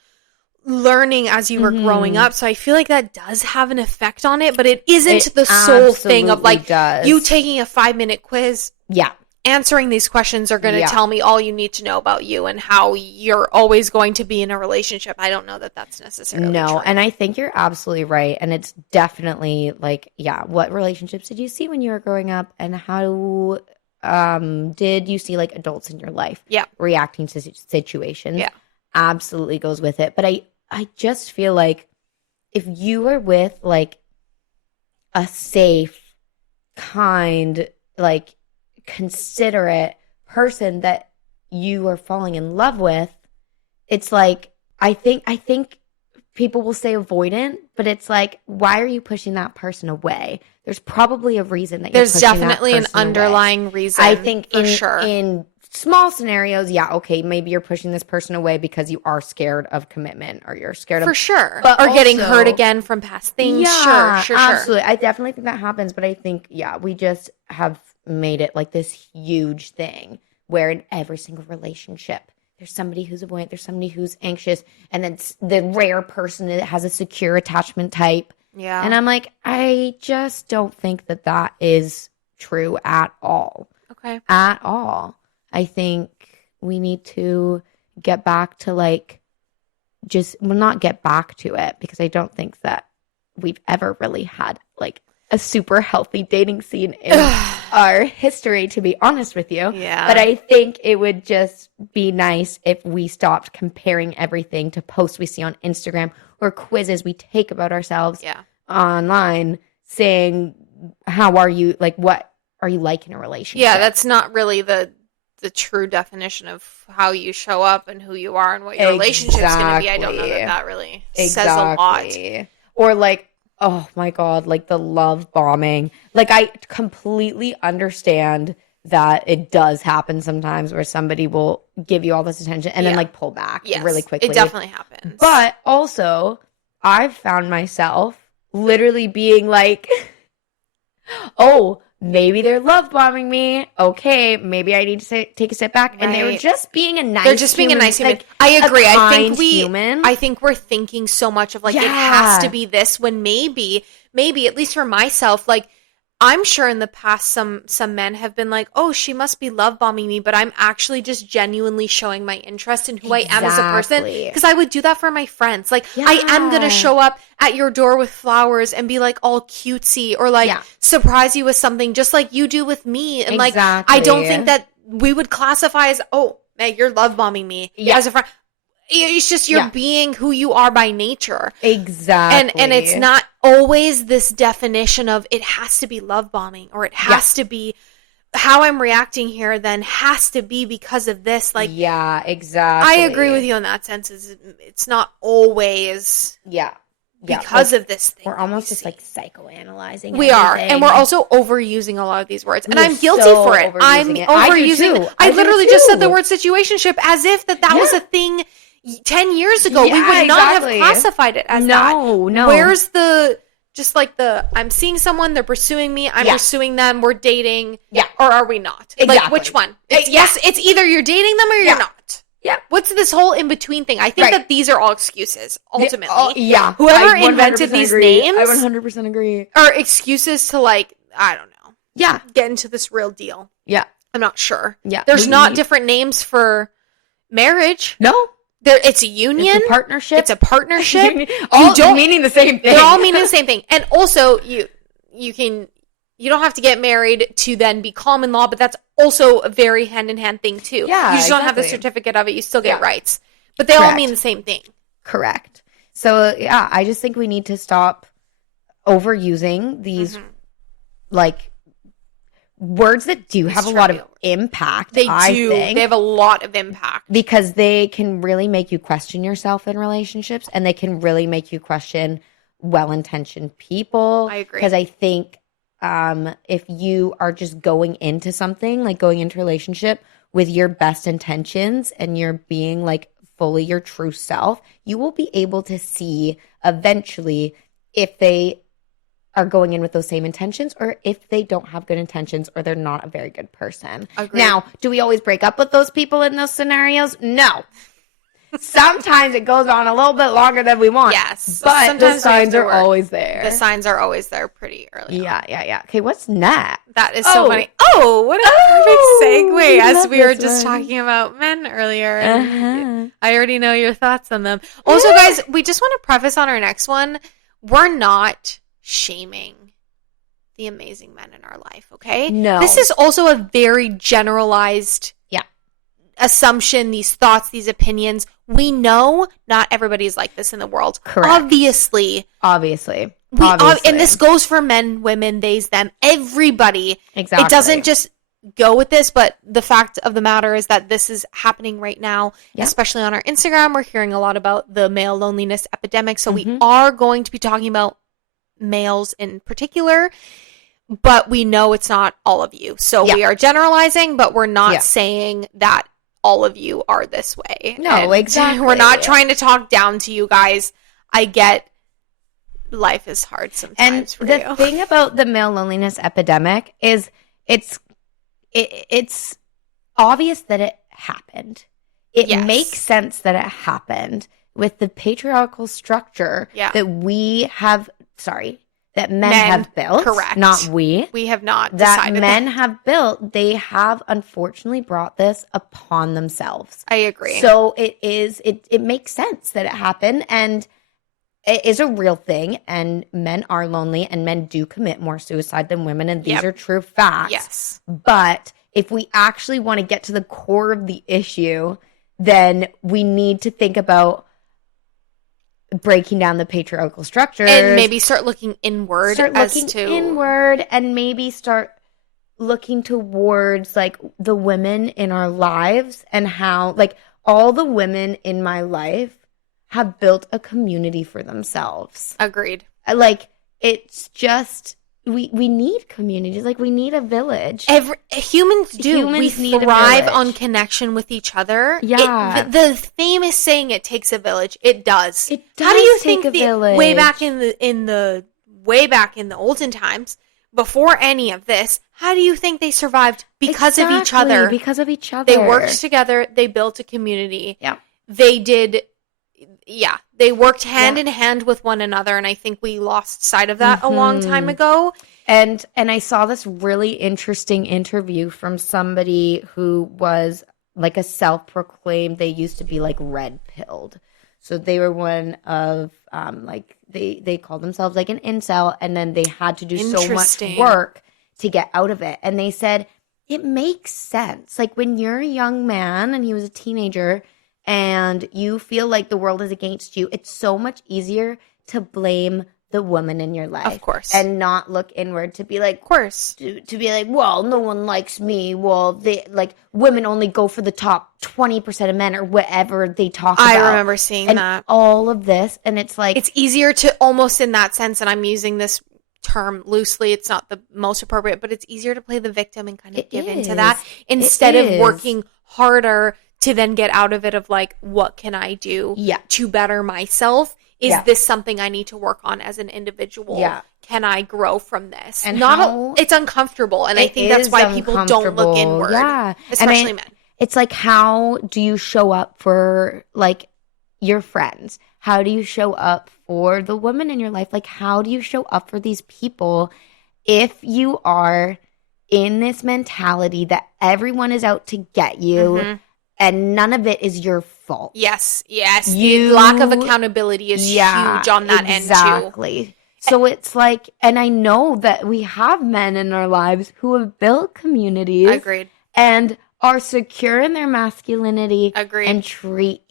learning as you were growing up. So I feel like that does have an effect on it, but it isn't the sole thing of like you taking a 5-minute quiz. Yeah. Answering these questions are going to tell me all you need to know about you and how you're always going to be in a relationship. I don't know that that's necessarily true. And I think you're absolutely right. And it's definitely like, what relationships did you see when you were growing up, and how did you see like adults in your life reacting to situations? Yeah, absolutely goes with it. But I just feel like if you are with like a safe, kind, like considerate person that you are falling in love with, it's like I think people will say avoidant, but it's like, why are you pushing that person away? There's probably a reason that there's definitely an underlying reason. I think for sure. In small scenarios, okay, maybe you're pushing this person away because you are scared of commitment, or you're scared of, for sure, or also, getting hurt again from past things. Yeah, sure, absolutely. I definitely think that happens, but I think we just have made it like this huge thing where in every single relationship there's somebody who's avoidant, there's somebody who's anxious, and then the rare person that has a secure attachment type. Yeah. And I'm like, I just don't think that is true at all. Okay. At all. I think we need to get back to like not get back to it, because I don't think that we've ever really had like a super healthy dating scene in our history, to be honest with you. Yeah. But I think it would just be nice if we stopped comparing everything to posts we see on Instagram or quizzes we take about ourselves online, saying, how are you? Like, what are you like in a relationship? Yeah, that's not really the true definition of how you show up and who you are and what your relationship's going to be. I don't know that really says a lot. Or like, oh my God, like the love bombing. Like I completely understand that it does happen sometimes where somebody will give you all this attention and then like pull back really quickly. It definitely happens. But also, I've found myself literally being like, oh, maybe they're love bombing me. Okay, maybe I need to take a step back. Right. And they were just being a nice human. They're just being a nice human. Like, I agree. I think we're thinking so much of like, it has to be this, when maybe, at least for myself, like, I'm sure in the past some men have been like, oh, she must be love bombing me, but I'm actually just genuinely showing my interest in who I am as a person. Because I would do that for my friends. Like, I am going to show up at your door with flowers and be like all cutesy, or like surprise you with something just like you do with me. And like, I don't think that we would classify as, oh, Meg, you're love bombing me as a friend. It's just you're being who you are by nature. Exactly. And it's not always this definition of it has to be love bombing, or it has to be how I'm reacting here then has to be because of this. Like, yeah, exactly. I agree with you in that sense. It's not always because of this thing. We're almost just like psychoanalyzing. We are. And we're also overusing a lot of these words. And I'm guilty for it. I'm overusing. I literally just said the word situationship as if that was a thing 10 years ago. We would not have classified it as that. No. Where's the, just like the, I'm seeing someone, they're pursuing me, I'm pursuing them, we're dating, or are we not? Exactly. Like, which one? Yes, it's either you're dating them or you're not. Yeah. What's this whole in-between thing? I think that these are all excuses, ultimately. Whoever invented these names. I 100% agree. Are excuses to, like, I don't know. Yeah. Get into this real deal. Yeah. I'm not sure. Yeah. There's not different names for marriage. No. It's a union. It's a partnership. It's a partnership. All meaning the same thing. They're all meaning the same thing. And also, you don't have to get married to then be common law, but that's also a very hand-in-hand thing, too. Yeah, you just don't have the certificate of it. You still get rights. But they all mean the same thing. Correct. So, I just think we need to stop overusing these, like, words that do have a lot of impact. They do. They have a lot of impact. Because they can really make you question yourself in relationships, and they can really make you question well-intentioned people. I agree. Because I think if you are just going into something, like going into a relationship with your best intentions and you're being like fully your true self, you will be able to see eventually if they are going in with those same intentions, or if they don't have good intentions, or they're not a very good person. Agreed. Now, do we always break up with those people in those scenarios? No. Sometimes it goes on a little bit longer than we want. Yes. But sometimes the signs are always there. The signs are always there pretty early. Yeah. Okay, what's next? That is so funny. Oh, what a perfect segue, as we were just talking about men earlier. And I already know your thoughts on them. Also, guys, we just want to preface on our next one, we're not shaming the amazing men in our life, okay? No. This is also a very generalized assumption, these thoughts, these opinions. We know not everybody's like this in the world. Correct. Obviously. And this goes for men, women, theys, them, everybody. Exactly. It doesn't just go with this, but the fact of the matter is that this is happening right now, especially on our Instagram. We're hearing a lot about the male loneliness epidemic, so we are going to be talking about males in particular, but we know it's not all of you. So we are generalizing, but we're not saying that all of you are this way. No, exactly. We're not trying to talk down to you guys. I get life is hard sometimes for you. And the thing about the male loneliness epidemic is it's obvious that it happened. It makes sense that it happened with the patriarchal structure that that men have built. Correct. Not we. We have not that men have built. They have unfortunately brought this upon themselves. I agree. So it makes sense that it happened, and it is a real thing, and men are lonely, and men do commit more suicide than women, and these are true facts. Yes. But if we actually want to get to the core of the issue, then we need to think about breaking down the patriarchal structures, and maybe start looking inward, and maybe start looking towards like the women in our lives and how like all the women in my life have built a community for themselves. Agreed. Like it's just we need communities. Like we need a village. Humans do. Humans we need a thrive village. on connection with each other. Yeah. The famous saying, "It takes a village." It does. It How do you does take think a village. way back in the olden times, before any of this, how do you think they survived? Because of each other. Because of each other. They worked together. They built a community. Yeah. They did. Yeah, they worked hand in hand with one another, and I think we lost sight of that a long time ago. And I saw this really interesting interview from somebody who was like a self-proclaimed, they used to be like red-pilled. So they were one of like they called themselves like an incel, and then they had to do so much work to get out of it. And they said it makes sense. Like when you're a young man and he was a teenager and you feel like the world is against you, it's so much easier to blame the woman in your life. Of course. And not look inward to be like, of course. To be like, well, no one likes me. Well, they like women only go for the top 20% of men or whatever they talk about. I remember seeing that. All of this. And it's like, it's easier to almost in that sense, and I'm using this term loosely, it's not the most appropriate, but it's easier to play the victim and kind of give into that instead of working harder to then get out of it of like, what can I do to better myself? Is this something I need to work on as an individual? Yeah. Can I grow from this? And it's uncomfortable, and I think that's why people don't look inward. Yeah. Especially men. It's like, how do you show up for like your friends? How do you show up for the women in your life? Like, how do you show up for these people if you are in this mentality that everyone is out to get you and none of it is your fault? Yes. The lack of accountability is huge on that end too. Exactly. So it's like, and I know that we have men in our lives who have built communities. Agreed. And are secure in their masculinity. Agreed. And treat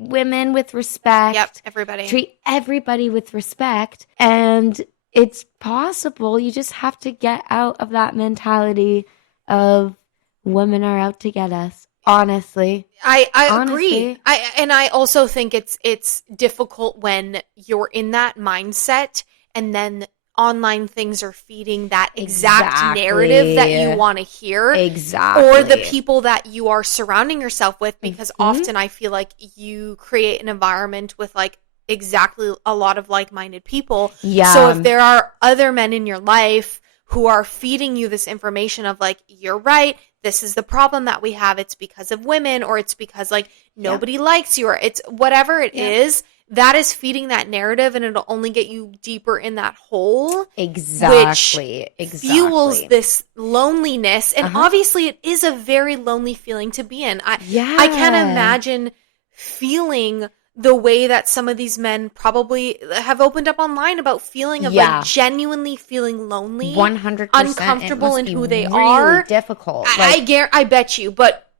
women with respect. Yep, everybody. Treat everybody with respect. And it's possible. You just have to get out of that mentality of women are out to get us. Honestly. I agree. I also think it's difficult when you're in that mindset and then online things are feeding that exact narrative that you want to hear. Exactly. Or the people that you are surrounding yourself with, because often I feel like you create an environment with like exactly a lot of like-minded people. Yeah. So if there are other men in your life who are feeding you this information of like, you're right, this is the problem that we have, it's because of women, or it's because like nobody likes you, or it's whatever it is, that is feeding that narrative, and it'll only get you deeper in that hole. Exactly. Which fuels this loneliness. And obviously it is a very lonely feeling to be in. I can't imagine feeling the way that some of these men probably have opened up online about feeling of like genuinely feeling lonely, 100% uncomfortable in who they really are. Difficult. I bet you, but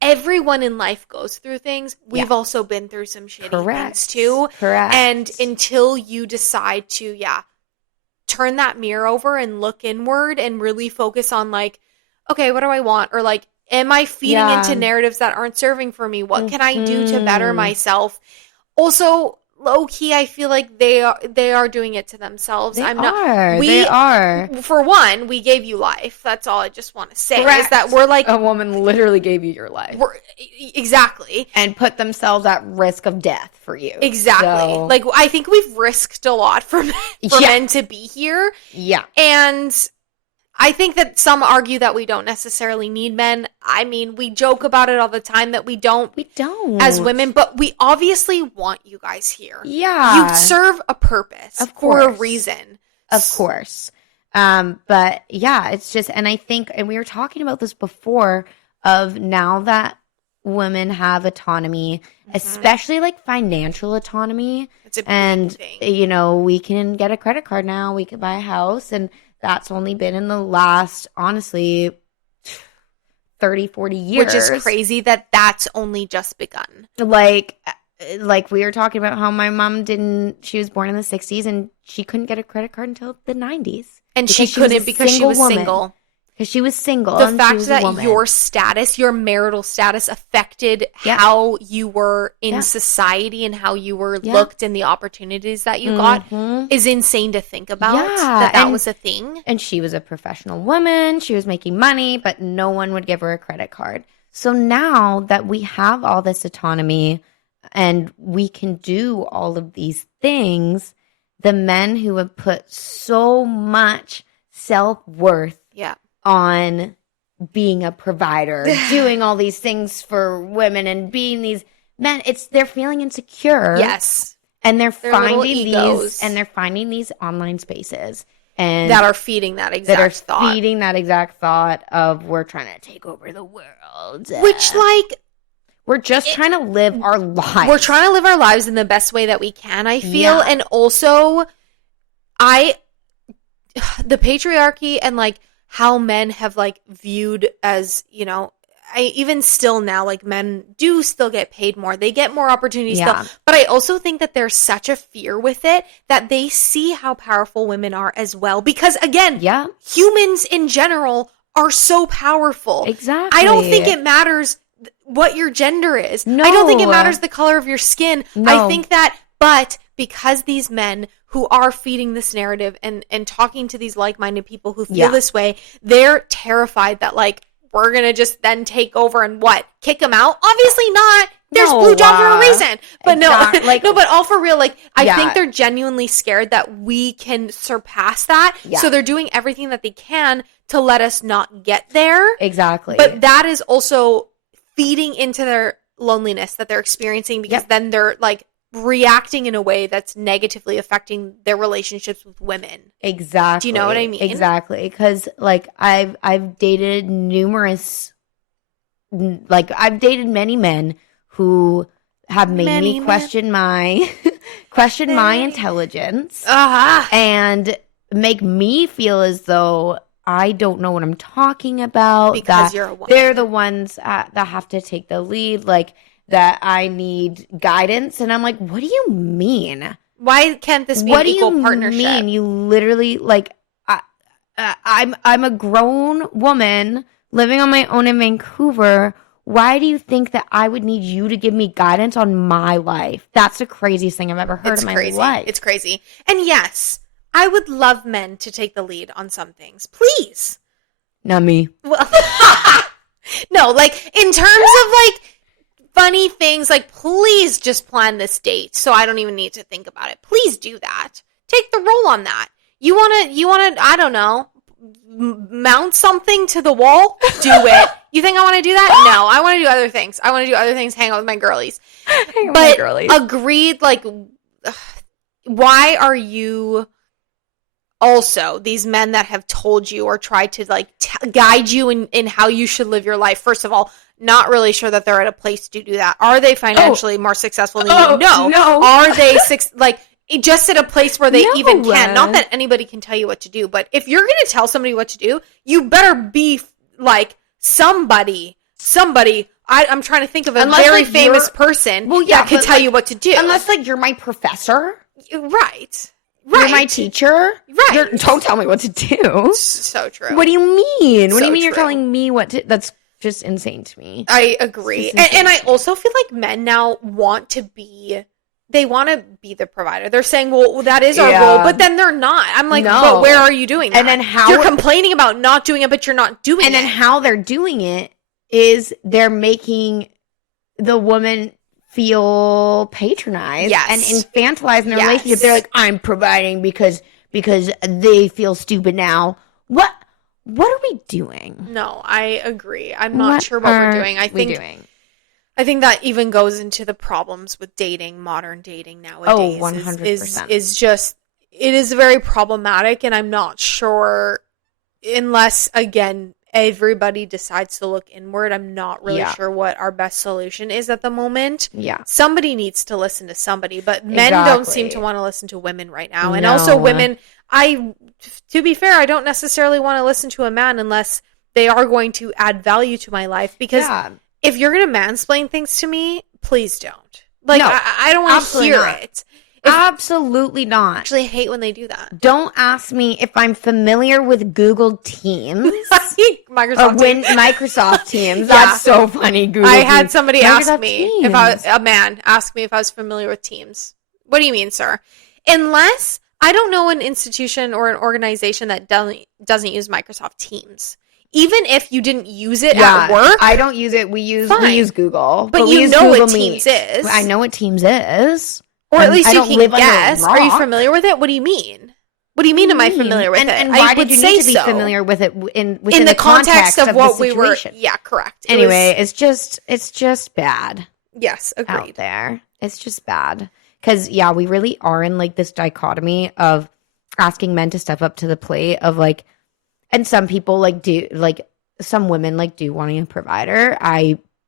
everyone in life goes through things. We've also been through some shitty things too. Correct. And until you decide to, turn that mirror over and look inward and really focus on like, okay, what do I want? Or like, am I feeding into narratives that aren't serving for me? What can I do to better myself? Also, low key, I feel like they are doing it to themselves. They are. For one, we gave you life. That's all I just want to say. Is that we're like, a woman literally gave you your life. Exactly. And put themselves at risk of death for you. Exactly. So. Like, I think we've risked a lot for men to be here. Yeah. And I think that some argue that we don't necessarily need men. I mean, we joke about it all the time that we don't. As women, but we obviously want you guys here. Yeah. You serve a purpose for a reason. Of course. But yeah, it's just, and I think, and we were talking about this before, of now that women have autonomy, especially like financial autonomy. It's a big and, thing. You know, we can get a credit card now, we can buy a house, and that's only been in the last, honestly, 30, 40 years. Which is crazy that that's only just begun. Like we were talking about how my mom she was born in the 60s and she couldn't get a credit card until the 90s. And she couldn't because she was single. Because she was single. The and fact she was that a woman. your status, your marital status affected how you were in society and how you were looked and the opportunities that you got is insane to think about. That was a thing. And she was a professional woman. She was making money, but no one would give her a credit card. So now that we have all this autonomy and we can do all of these things, the men who have put so much self-worth on being a provider, doing all these things for women and being these men, they're feeling insecure. Yes. And they're finding these online spaces and that are feeding that exact thought. Feeding that exact thought of we're trying to take over the world. Which we're just trying to live our lives. We're trying to live our lives in the best way that we can, I feel. And also the patriarchy and how men have viewed as, even still now, men do still get paid more. They get more opportunities still. But I also think that there's such a fear with it that they see how powerful women are as well. Because again, humans in general are so powerful. Exactly. I don't think it matters what your gender is. No. I don't think it matters the color of your skin. No. I think that, but because these men who are feeding this narrative and talking to these like-minded people who feel this way, they're terrified that we're going to just then take over and kick them out? Obviously not. There's blue jobs for a reason. But no, but all for real, I think they're genuinely scared that we can surpass that. Yeah. So they're doing everything that they can to let us not get there. Exactly. But that is also feeding into their loneliness that they're experiencing because then they're reacting in a way that's negatively affecting their relationships with women. Exactly. Do you know what I mean? Exactly. Because I've dated I've dated many men who have made me question my intelligence and make me feel as though I don't know what I'm talking about. Because you're a woman. They're the ones that have to take the lead. That I need guidance. And I'm like, what do you mean? Why can't this be an equal partnership? What do you mean? You literally, I'm a grown woman living on my own in Vancouver. Why do you think that I would need you to give me guidance on my life? That's the craziest thing I've ever heard in my life. It's crazy. And yes, I would love men to take the lead on some things. Please. Not me. Well, no, in terms of funny things, please just plan this date so I don't even need to think about it. Please do that. Take the role on that. You wanna, I don't know, mount something to the wall? Do it. You think I want to do that? No, I want to do other things. I want to do other things, hang out with my girlies. Agreed, why are you also these men that have told you or tried to guide you in how you should live your life? First of all, not really sure that they're at a place to do that. Are they financially more successful than you? No. Are they just at a place where they even can? Not that anybody can tell you what to do, but if you're going to tell somebody what to do, you better be somebody. I'm trying to think of a very famous person that could tell you what to do. Unless you're my professor. Right. You're my teacher. Right. Don't tell me what to do. So true. What do you mean? What do you mean you're telling me what to... That's just insane to me. I agree. And I also feel like men now want to be the provider. They're saying, well, that is our role, but then they're not. I'm like, no. But where are you doing that? And then how... You're complaining about not doing it, but you're not doing it. And then how they're doing it is they're making the woman feel patronized and infantilized in their relationship. They're like, I'm providing because they feel stupid now. What are we doing? No, I agree. I'm not sure what we're doing. I think that even goes into the problems with dating, modern dating nowadays. 100%. Is just, it is very problematic, and I'm not sure, unless, again, everybody decides to look inward, I'm not really sure what our best solution is at the moment. Yeah. Somebody needs to listen to somebody, but men don't seem to want to listen to women right now. And also women, to be fair, I don't necessarily want to listen to a man unless they are going to add value to my life, because if you're going to mansplain things to me, please don't. I don't want to hear it. Absolutely not. Actually hate when they do that. Don't ask me if I'm familiar with Google Teams. Microsoft Teams. Microsoft Teams. That's so funny. Google I had Teams. somebody ask me Teams. if a man asked me if I was familiar with Teams. What do you mean, sir? Unless I don't know an institution or an organization that doesn't use Microsoft Teams. Even if you didn't use it at work. I don't use it. We use Google. But you know what Teams is. I know what Teams is. Or at least you can guess. Are you familiar with it? What do you mean? What do you mean? Am I familiar with it? And why did you need to be familiar with it within the context of what we were? Yeah, correct. Anyway, it's just bad. Yes, agreed. Out there, it's just bad because we really are in like this dichotomy of asking men to step up to the plate of like, and some people some women do wanting a provider.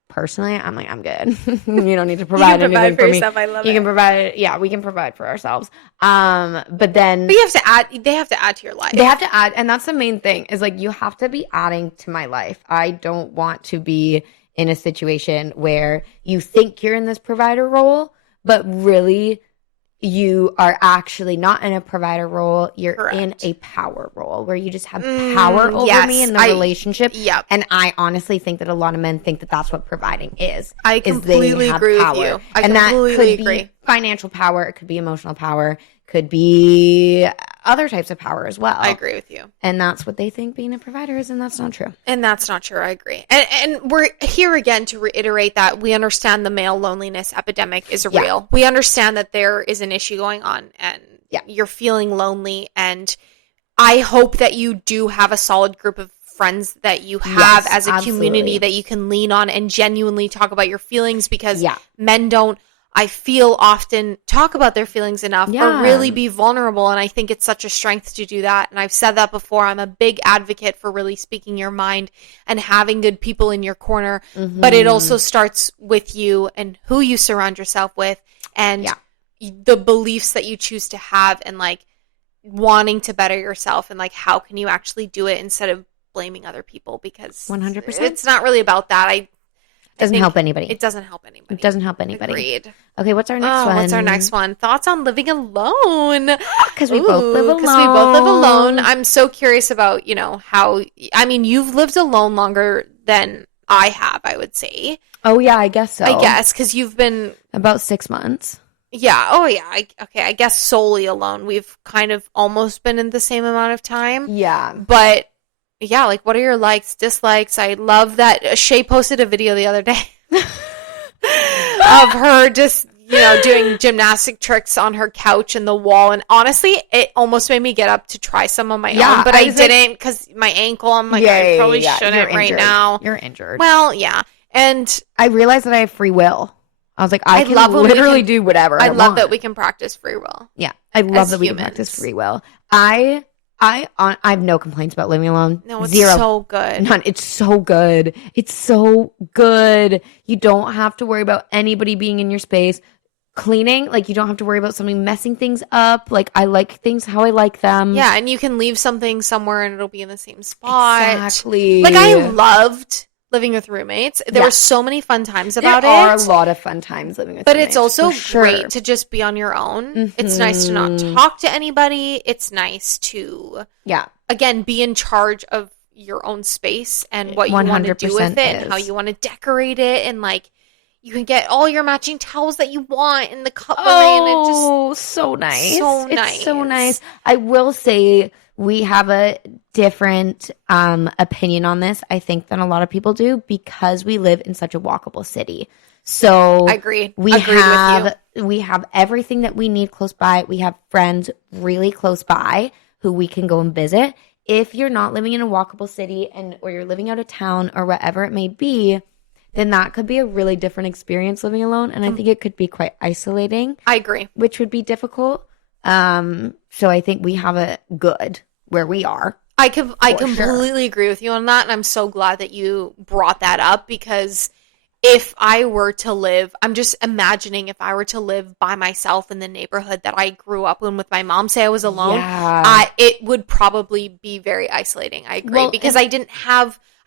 Personally, I'm like, I'm good. You don't need to provide anything for me. I love you can provide. Yeah, we can provide for ourselves. But you have to add. They have to add to your life. They have to add, and that's the main thing. Is like you have to be adding to my life. I don't want to be in a situation where you think you're in this provider role, but really you are actually not in a provider role. You're in a power role where you just have power over me in the relationship. Yep. And I honestly think that a lot of men think that that's what providing is. I completely agree with you. And that could be financial power. It could be emotional power. Could be other types of power as well. I agree with you. And that's what they think being a provider is, and that's not true. And that's not true. I agree. And we're here again to reiterate that we understand the male loneliness epidemic is real. We understand that there is an issue going on, and you're feeling lonely. And I hope that you do have a solid group of friends that you have as a community that you can lean on and genuinely talk about your feelings, because men don't, I feel, often talk about their feelings enough or really be vulnerable. And I think it's such a strength to do that. And I've said that before. I'm a big advocate for really speaking your mind and having good people in your corner. Mm-hmm. But it also starts with you and who you surround yourself with and the beliefs that you choose to have, and like wanting to better yourself, and like how can you actually do it instead of blaming other people, because 100%. It's not really about that. Doesn't help anybody. It doesn't help anybody. It doesn't help anybody. Agreed. Okay, what's our next one? What's our next one? Thoughts on living alone. Because we both live alone. I'm so curious about, you've lived alone longer than I have, I would say. Oh, yeah, I guess so. Because you've been... About 6 months. Yeah. Oh, yeah. I guess solely alone. We've kind of almost been in the same amount of time. Yeah. But... yeah, like, what are your likes, dislikes? I love that Shea posted a video the other day of her just, doing gymnastic tricks on her couch and the wall. And honestly, it almost made me get up to try some on my own, but I didn't because my ankle, I'm like, I probably shouldn't right now. You're injured. Well, yeah. And I realized that I have free will. I was like, I can literally do whatever I love that we can practice free will. Yeah, I love that we can practice free will. I have no complaints about living alone. No, it's Zero. So good. None. It's so good. It's so good. You don't have to worry about anybody being in your space. Cleaning, like, you don't have to worry about somebody messing things up. Like, I like things how I like them. Yeah, and you can leave something somewhere and it'll be in the same spot. Exactly. Like, I loved living with roommates. There were so many fun times about it. There are a lot of fun times living with roommates. But it's also great to just be on your own. Mm-hmm. It's nice to not talk to anybody. It's nice to, again, be in charge of your own space and what you want to do with it and how you want to decorate it. And, like, you can get all your matching towels that you want in the cutlery. Oh, and so nice. It's so nice. I will say... we have a different opinion on this, I think, than a lot of people do, because we live in such a walkable city. So I agree. We have everything that we need close by. We have friends really close by who we can go and visit. If you're not living in a walkable city or you're living out of town or whatever it may be, then that could be a really different experience living alone. And I think it could be quite isolating. I agree. Which would be difficult. So I think we have a good where we are. I completely agree with you on that, and I'm so glad that you brought that up, because if I were to live, I'm just imagining if I were to live by myself in the neighborhood that I grew up in with my mom, say I was alone, it would probably be very isolating. I agree, because I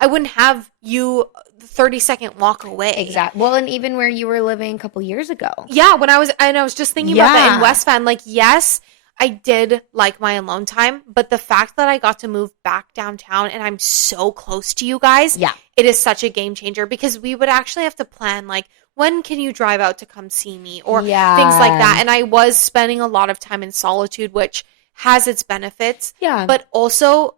I wouldn't have you 30-second walk away. Exactly. Well, and even where you were living a couple years ago. Yeah, and I was just thinking about that in West Van. Like, yes, I did like my alone time, but the fact that I got to move back downtown and I'm so close to you guys, it is such a game changer, because we would actually have to plan, like, when can you drive out to come see me, or things like that. And I was spending a lot of time in solitude, which has its benefits. Yeah. But also,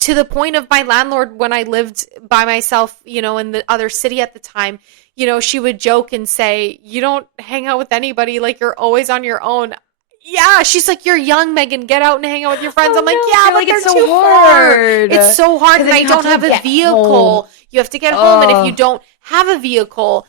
to the point of my landlord, when I lived by myself, you know, in the other city at the time, you know, she would joke and say, you don't hang out with anybody, like, you're always on your own. Yeah, she's like, you're young, Megan, get out and hang out with your friends. I'm like, yeah, but it's they're so too hard. far. It's so hard, and I don't have a vehicle. You have to get home, and if you don't have a vehicle,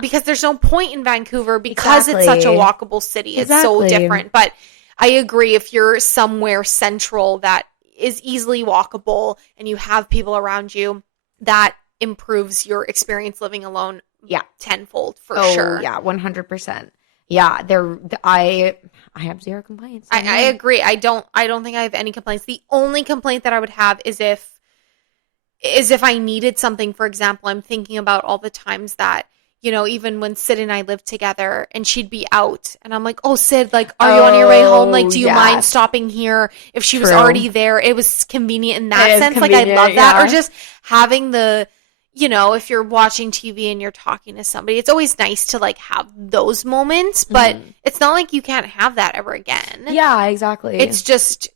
because there's no point in Vancouver, because it's such a walkable city. It's so different. But I agree, if you're somewhere central that is easily walkable and you have people around you, that improves your experience living alone tenfold for sure. Yeah, 100%. Yeah, I have zero complaints. I agree. I don't think I have any complaints. The only complaint that I would have is if I needed something. For example, I'm thinking about all the times that, you know, even when Sid and I lived together and she'd be out and I'm like, oh, Sid, like, are you on your way home? Like, do you mind stopping here? If she was already there, it was convenient in that sense. Like, I love that. Or just having the, you know, if you're watching TV and you're talking to somebody, it's always nice to, like, have those moments, but it's not like you can't have that ever again. Yeah, exactly. It's just,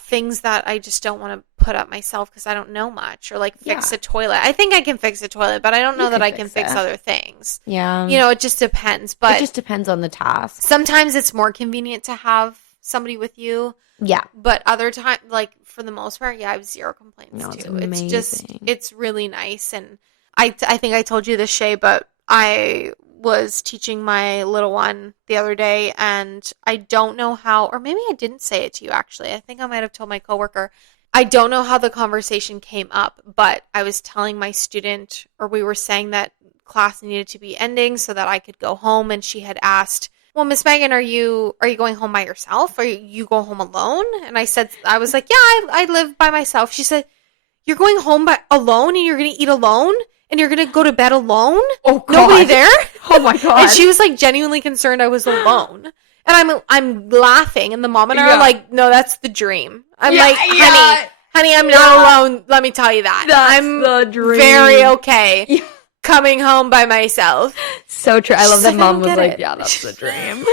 things that I just don't want to put up myself because I don't know much, or, like, fix a toilet. I think I can fix a toilet, but I don't know that I can fix other things. Yeah. You know, it just depends. But it just depends on the task. Sometimes it's more convenient to have somebody with you. Yeah. But other times, like, for the most part, I have zero complaints too. It's amazing. It's really nice. And I think I told you this, Shea, but I was teaching my little one the other day, and I don't know how, or maybe I didn't say it to you actually. I think I might have told my coworker. I don't know how the conversation came up, but I was telling my student, or we were saying that class needed to be ending so that I could go home, and she had asked, well, Miss Megan, are you going home by yourself? Or you go home alone? And I was like, yeah, I live by myself. She said, you're going home alone and you're going to eat alone? And you're going to go to bed alone? Oh, God. Nobody there? Oh, my God. And she was, like, genuinely concerned I was alone. And I'm laughing. And the mom and I are like, no, that's the dream. I'm like, honey, I'm not alone. Let me tell you that. I'm the dream. Very okay coming home by myself. So true. I love that mom was like, yeah, that's the dream.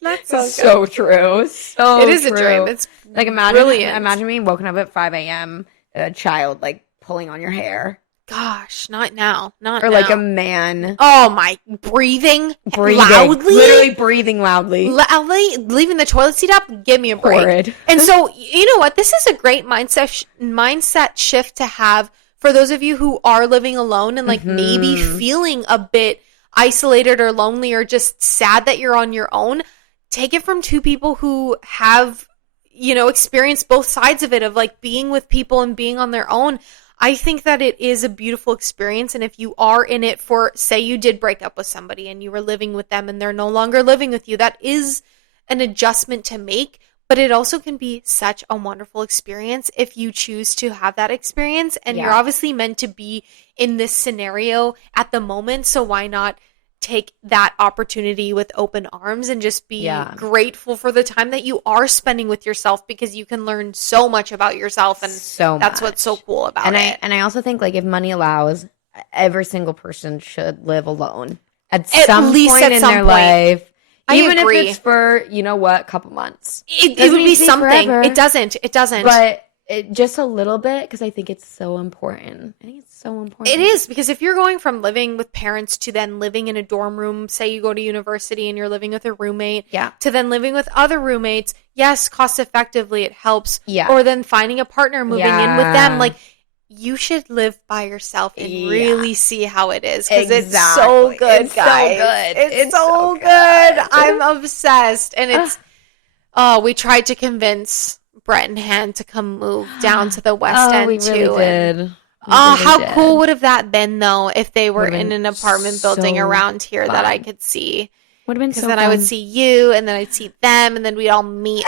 That's so true. So it is true. a dream. It's like, imagine being woken up at 5 a.m., a child, like, pulling on your hair. Gosh, not now. Not or now. Like a man. Oh my, breathing loudly? Literally breathing loudly. Leaving the toilet seat up? Give me a break. Horrid. And so, you know what? This is a great mindset shift to have for those of you who are living alone and, like, maybe feeling a bit isolated or lonely or just sad that you're on your own. Take it from two people who have, you know, experienced both sides of it, of, like, being with people and being on their own. I think that it is a beautiful experience. And if you are in it for, say you did break up with somebody and you were living with them and they're no longer living with you, that is an adjustment to make. But it also can be such a wonderful experience if you choose to have that experience. And you're obviously meant to be in this scenario at the moment. So why not take that opportunity with open arms and just be grateful for the time that you are spending with yourself, because you can learn so much about yourself, and that's what's so cool about it. And I also think, like, if money allows, every single person should live alone at some point in their life. Even if it's for, you know what, a couple months. It would be something. Forever, it doesn't. But just a little bit, because I think it's so important. I think it's so important. It is, because if you're going from living with parents to then living in a dorm room, say you go to university and you're living with a roommate, to then living with other roommates, yes, cost effectively, it helps. Or then finding a partner, moving in with them. Like, you should live by yourself and really see how it is, because it's so good, it's guys. So good. It's so good. I'm obsessed. And it's, we tried to convince Brett and Han to come move down to the West End, we really too. Did. How cool would have that been, though, if they were in an apartment building around here that I could see? Would have been so fun. Because then I would see you, and then I'd see them, and then we'd all meet.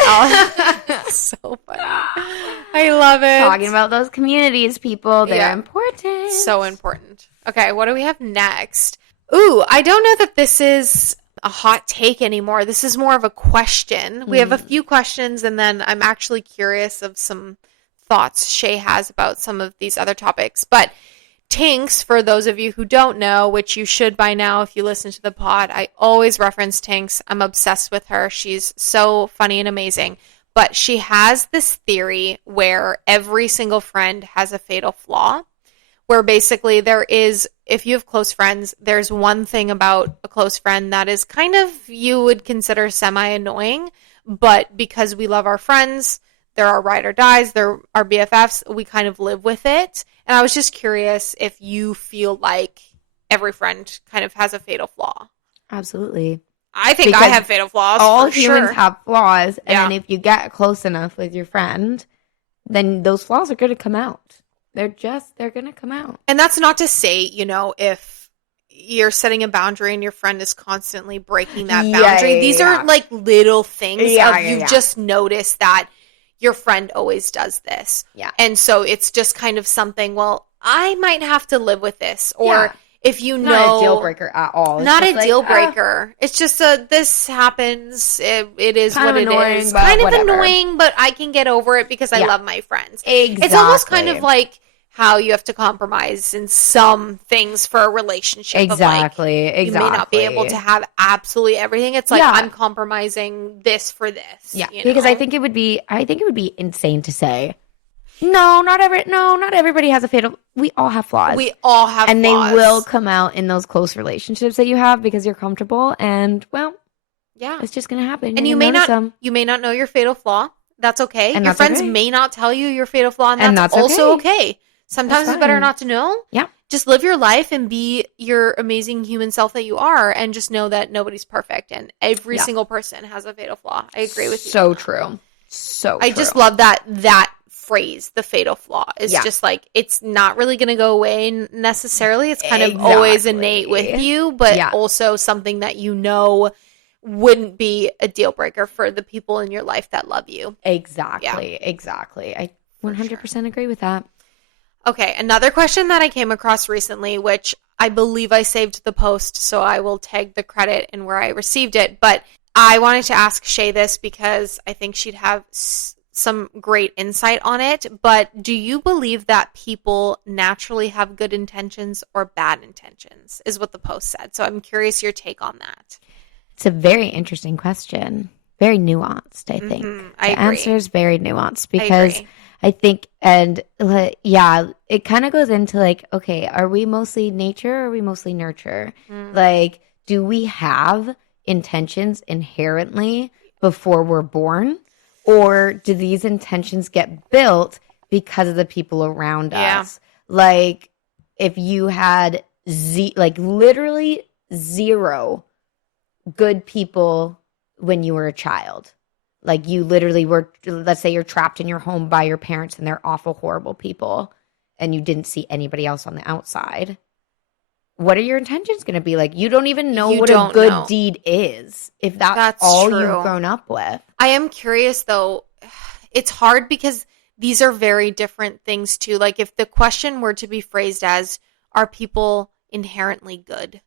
So funny. I love it. Talking about those communities, people. They're Yeah. important. So important. Okay, what do we have next? Ooh, I don't know that this is a hot take anymore. This is more of a question. We have a few questions, and then I'm actually curious of some thoughts Shea has about some of these other topics. But Tinx, for those of you who don't know, which you should by now if you listen to the pod, I always reference Tinx. I'm obsessed with her. She's so funny and amazing. But she has this theory where every single friend has a fatal flaw, where basically there is, if you have close friends, there's one thing about a close friend that is kind of, you would consider semi-annoying, but because we love our friends, they're our ride or dies, they're our BFFs, we kind of live with it. And I was just curious if you feel like every friend kind of has a fatal flaw. Absolutely. I think I have fatal flaws. All for humans sure. have flaws. And Yeah. then if you get close enough with your friend, then those flaws are going to come out. They're going to come out. And that's not to say, you know, if you're setting a boundary and your friend is constantly breaking that boundary. These are like little things you've just noticed that your friend always does this. Yeah. And so it's just kind of something, well, I might have to live with this. Or if you know. Not a deal breaker at all. It's not a just like, deal breaker. It's just this happens. It is kind what of it annoying, is. but Kind of whatever. annoying, but I can get over it because I love my friends. Exactly. It's almost kind of like how you have to compromise in some things for a relationship. Exactly. You may not be able to have absolutely everything. It's like I'm compromising this for this. Yeah, you because know? I think it would be insane to say, not everybody has a fatal. We all have flaws. We all have and flaws. they will come out in those close relationships that you have because you're comfortable, and well, it's just gonna happen. And you may not know your fatal flaw. That's okay. And your that's friends okay. may not tell you your fatal flaw, and that's also okay. Sometimes it's better not to know. Yeah. Just live your life and be your amazing human self that you are, and just know that nobody's perfect, and every single person has a fatal flaw. I agree with you. So true. So I just love that phrase, the fatal flaw. Is just like, it's not really going to go away necessarily. It's kind of always innate with you, but also something that you know wouldn't be a deal breaker for the people in your life that love you. Exactly. I 100% agree with that. Okay, another question that I came across recently, which I believe I saved the post, so I will tag the credit and where I received it, but I wanted to ask Shea this because I think she'd have some great insight on it, but do you believe that people naturally have good intentions or bad intentions, is what the post said. So I'm curious your take on that. It's a very interesting question. Very nuanced, I think. I the agree. answer is very nuanced because I think, and it kind of goes into like, okay, are we mostly nature or are we mostly nurture? Like, do we have intentions inherently before we're born? Or do these intentions get built because of the people around us? Like, if you had literally zero good people when you were a child, like you literally were, let's say you're trapped in your home by your parents and they're awful, horrible people, and you didn't see anybody else on the outside, what are your intentions going to be? Like, you don't even know what a good deed is if that's all true. You've grown up with. I am curious, though. It's hard because these are very different things, too. Like, if the question were to be phrased as, are people inherently good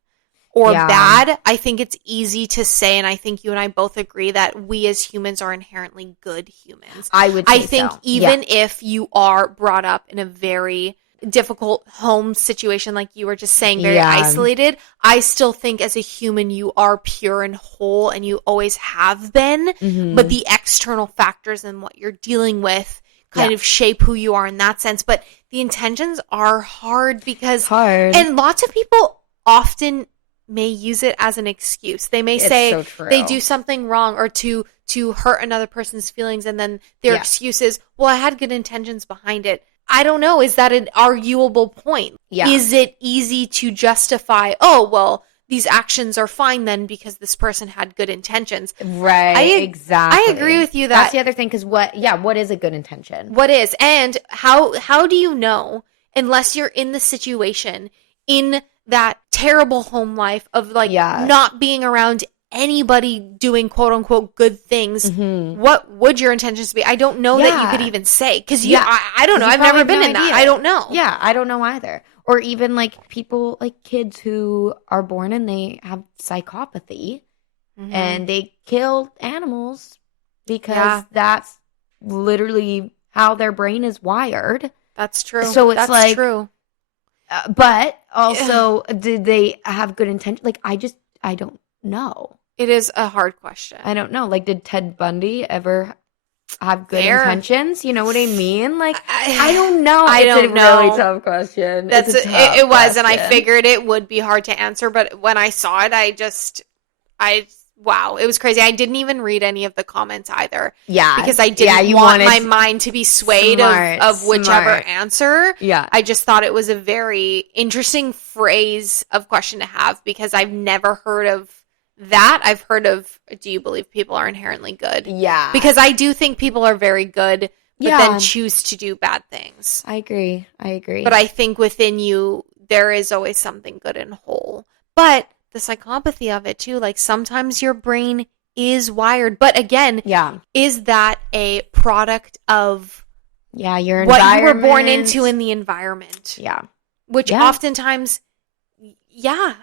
or bad? I think it's easy to say, and I think you and I both agree that we as humans are inherently good humans. I think even if you are brought up in a very difficult home situation, like you were just saying, very isolated, I still think as a human you are pure and whole, and you always have been. But the external factors and what you're dealing with kind of shape who you are in that sense. But the intentions are hard because and lots of people often may use it as an excuse. They may say they do something wrong or to hurt another person's feelings, and then their excuse is, well, I had good intentions behind it. I don't know. Is that an arguable point? Is it easy to justify, oh, well, these actions are fine then because this person had good intentions? Right, exactly. I agree with you that. That's the other thing, because what is a good intention? What is? And how do you know, unless you're in the situation, in that terrible home life of not being around anybody doing quote unquote good things, Mm-hmm. what would your intentions be? I don't know that you could Yeah. even say because Yeah. I don't know. You I've probably never have been no in that. idea. I don't know. Yeah, I don't know either. Or even like people, like kids who are born and they have psychopathy Hmm. and they kill animals because Yeah, that's literally how their brain is wired. that's true. So it's That's like, true. but Yeah. also, did they have good intention? Like, I don't know. It is a hard question. I don't know. Like, did Ted Bundy ever have good Fair. intentions? You know what I mean? Like, I I, don't know. I It's a don't really know. tough question. It's That's a tough it was, and I question. figured it would be hard to answer. But when I saw it, I wow, it was crazy. I didn't even read any of the comments either Yeah. because I Yeah, didn't you want wanted my mind to be swayed smart, of whichever smart. answer. Yeah. I just thought it was a very interesting phrase of question to have because I've never heard of that. I've heard of, do you believe people are inherently good? Yeah. Because I do think people are very good, but then Yeah. choose to do bad things. I agree. But I think within you, there is always something good and whole. But the psychopathy of it too, like sometimes your brain is wired. But again, Yeah. is that a product of Yeah, your what you were born environment. into in the environment? Yeah. Which Yeah. oftentimes, yeah,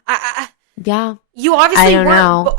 Yeah. you obviously I don't weren't. know.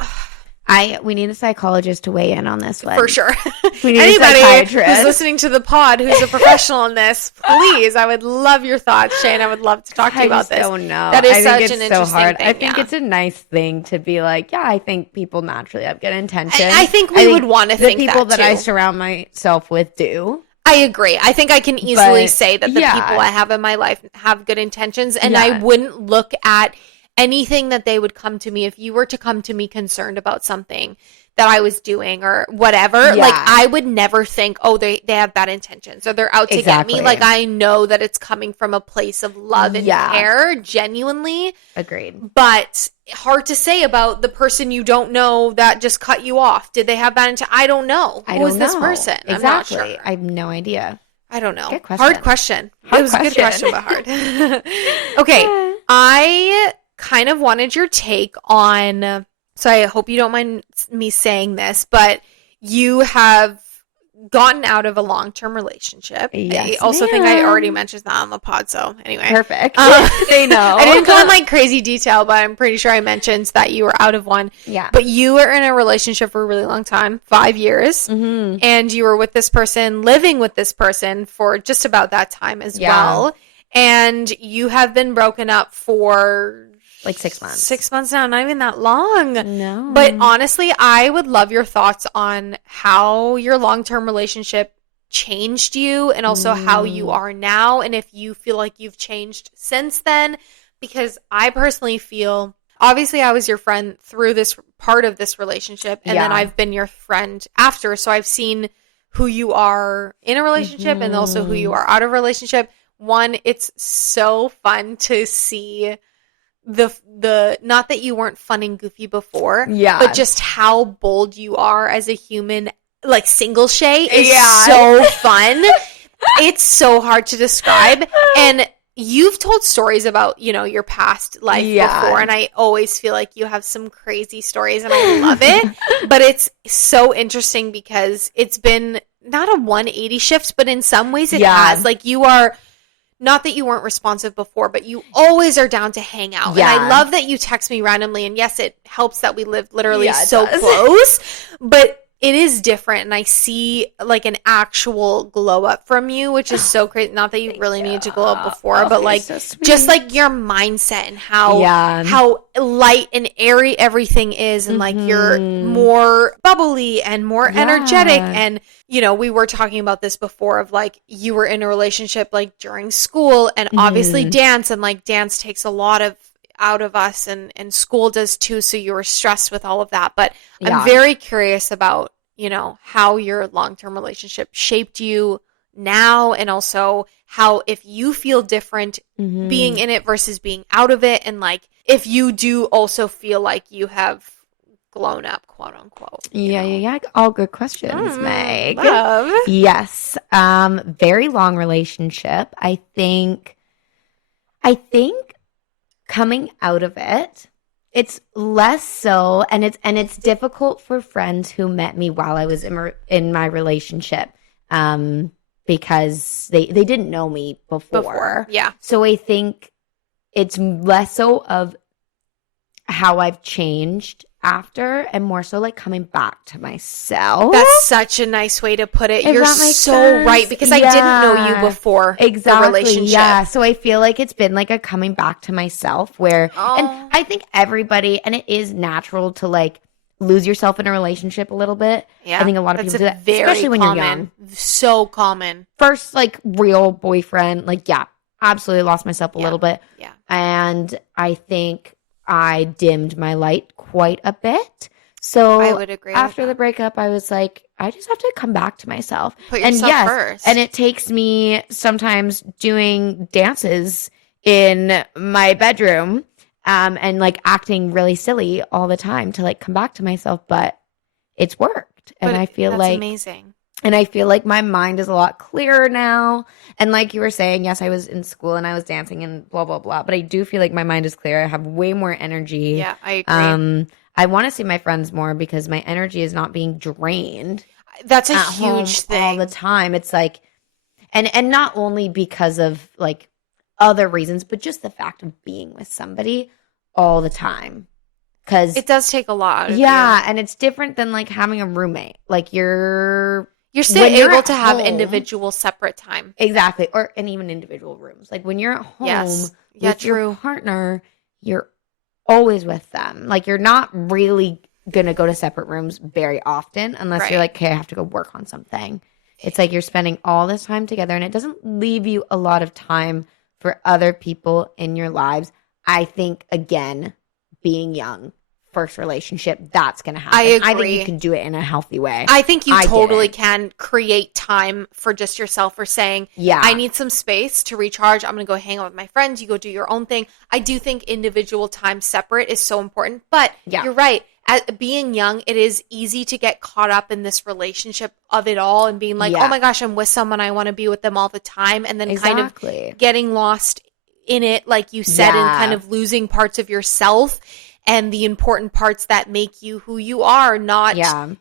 We need a psychologist to weigh in on this one. For sure. We need a Anybody psychiatrist. who's listening to the pod who's a professional in this, please, I would love your thoughts, Shane. I would love to talk to you about this. I don't know. That is I such think an it's so interesting hard. thing. I think yeah. it's a nice thing to be like, yeah, I think people naturally have good intentions. I think we would want to think the people that I too. surround myself with do. I agree. I think I can easily But, say that the yeah. people I have in my life have good intentions, and Yeah. I wouldn't look at anything that they would come to me if you were to come to me concerned about something that I was doing or whatever. Yeah. Like I would never think, oh, they have bad intentions or they're out to Exactly. get me. Like I know that it's coming from a place of love and Yeah. care, genuinely. Agreed. But hard to say about the person you don't know that just cut you off. Did they have bad intentions? I don't know. Who is this person? Exactly. I'm not sure. I have no idea. I don't know. Good question. Hard question. Hard It was a good question, but hard. Okay. I kind of wanted your take on, so I hope you don't mind me saying this, but you have gotten out of a long-term relationship. Yes, I also think I ma'am. already mentioned that on the pod, so anyway. Perfect. Uh, They know. I didn't go in like crazy detail, but I'm pretty sure I mentioned that you were out of one. Yeah. But you were in a relationship for a really long time, 5 years, Mm-hmm. and you were with this person, living with this person for just about that time as Yeah. well. And you have been broken up for Like 6 months. 6 months now, not even that long. No. But honestly, I would love your thoughts on how your long-term relationship changed you and also how you are now and if you feel like you've changed since then. Because I personally feel, obviously I was your friend through this part of this relationship and then Yeah. I've been your friend after. So I've seen who you are in a relationship and also who you are out of a relationship. One, it's so fun to see the not that you weren't fun and goofy before, Yeah. but just how bold you are as a human. Like single Shea is Yeah. so fun. It's so hard to describe. And you've told stories about, your past life Yeah. before, and I always feel like you have some crazy stories and I love it. But it's so interesting because it's been not a 180 shift, but in some ways it Yeah. has. Like you are, not that you weren't responsive before, but you always are down to hang out. Yeah. And I love that you text me randomly. And yes, it helps that we live literally Yeah, it so does. close, but it is different. And I see like an actual glow up from you, which is so crazy. Not that you really needed to glow up before, Oh, but you're like so sweet. just like your mindset and how Yeah. how light and airy everything is, and like you're more bubbly and more energetic. And we were talking about this before of like you were in a relationship like during school and obviously dance, and like dance takes a lot of out of us, and school does too, so you were stressed with all of that. But Yeah. I'm very curious about how your long-term relationship shaped you now, and also how, if you feel different being in it versus being out of it, and like if you do also feel like you have grown up, quote unquote. Yeah. All good questions, Meg. Love. Yes. Very long relationship. I think coming out of it it's less so, and it's difficult for friends who met me while I was in my relationship, because they didn't know me before. Yeah. So I think it's less so of how I've changed after, and more so like coming back to myself. That's such a nice way to put it. If You're that makes so sense. right, because I didn't know you before the relationship. Yeah. So I feel like it's been like a coming back to myself and I think everybody, and it is natural to like lose yourself in a relationship a little bit. Yeah. I think a lot of people do that, especially when you're young. So common. First, like real boyfriend, like, yeah, absolutely lost myself a little bit. Yeah. And I think I dimmed my light quite a bit. So I would agree after the breakup, I was like, I just have to come back to myself. Put yourself first. And it takes me sometimes doing dances in my bedroom, and like acting really silly all the time to like come back to myself. But it's worked. And I feel like amazing. And I feel like my mind is a lot clearer now. And like you were saying, yes, I was in school and I was dancing and blah, blah, blah. But I do feel like my mind is clear. I have way more energy. Yeah, I agree. I want to see my friends more because my energy is not being drained. That's a huge thing. All the time. It's like, and not only because of like other reasons, but just the fact of being with somebody all the time. Because it does take a lot. Yeah. And it's different than like having a roommate. Like you're still able to have individual separate time. Exactly. And even individual rooms. Like when you're at home with your partner, you're always with them. Like you're not really going to go to separate rooms very often unless you're like, okay, I have to go work on something. It's like you're spending all this time together, and it doesn't leave you a lot of time for other people in your lives. I think, again, being young, first relationship, that's going to happen. I agree. I think you can do it in a healthy way. I think you totally can create time for just yourself, for saying, I need some space to recharge. I'm going to go hang out with my friends. You go do your own thing. I do think individual time separate is so important. But you're right. Being young, it is easy to get caught up in this relationship of it all and being like, oh my gosh, I'm with someone. I want to be with them all the time. And then kind of getting lost in it, like you said, and kind of losing parts of yourself and the important parts that make you who you are.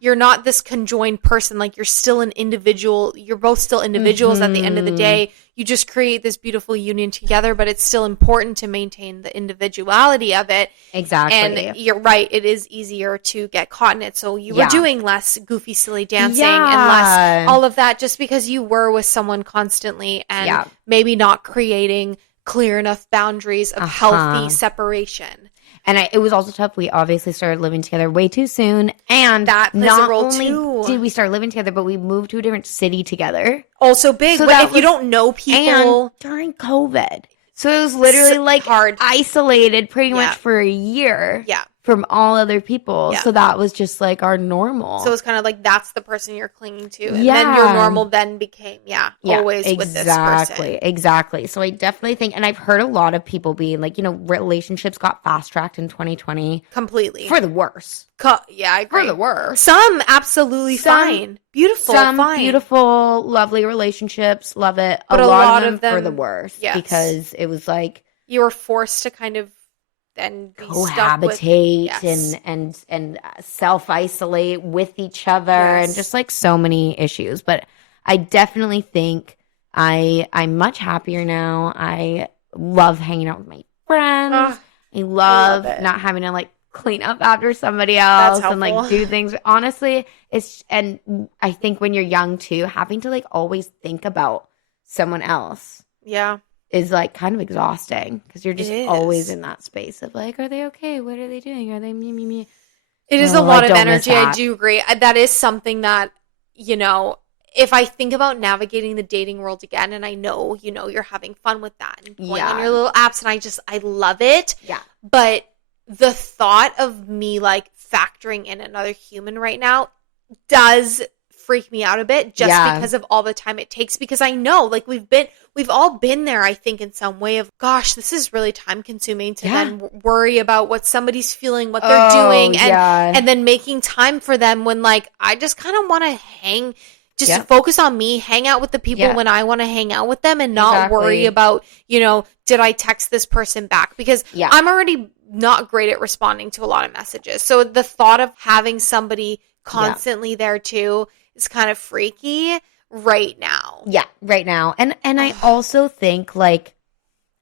You're not this conjoined person. Like you're still an individual. You're both still individuals at the end of the day. You just create this beautiful union together, but it's still important to maintain the individuality of it. Exactly. And you're right. It is easier to get caught in it. So you were doing less goofy, silly dancing and less all of that just because you were with someone constantly and maybe not creating clear enough boundaries of healthy separation. And it was also tough. We obviously started living together way too soon. And that not only did we start living together, but we moved to a different city together. Also big. So if you don't know people. And during COVID. So it was literally like hard, isolated pretty much for a year. Yeah. From all other people. Yeah. So that was just like our normal. So it was kind of like that's the person you're clinging to. And then your normal then became, always with this person. Exactly. So I definitely think, and I've heard a lot of people being like, relationships got fast tracked in 2020. Completely. For the worse. I agree. For the worse. Some absolutely fine. Beautiful. Some fine. beautiful, lovely relationships. Love it. But a lot of them for the worse. Yes. Because it was like. You were forced to kind of and be cohabitate and self-isolate with each other and just like so many issues. But I definitely think I'm much happier now. I love hanging out with my friends. I love not having to like clean up after somebody else and like do things. Honestly, and I think when you're young too, having to like always think about someone else. Yeah. Is like kind of exhausting because you're just always in that space of like, are they okay? What are they doing? Are they me? It is a lot of energy. I do agree. That is something that, if I think about navigating the dating world again, and I know, you're having fun with that and going on your little apps, and I love it. Yeah. But the thought of me like factoring in another human right now does freak me out a bit just because of all the time it takes, because I know like we've all been there, I think, in some way of, gosh, this is really time consuming to then worry about what somebody's feeling, what they're doing, and then making time for them when like I just kind of want to focus on me, hang out with the people when I want to hang out with them and not worry about, did I text this person back? Because I'm already not great at responding to a lot of messages. So the thought of having somebody constantly there too is kind of freaky right now. Yeah, right now. And I also think, like,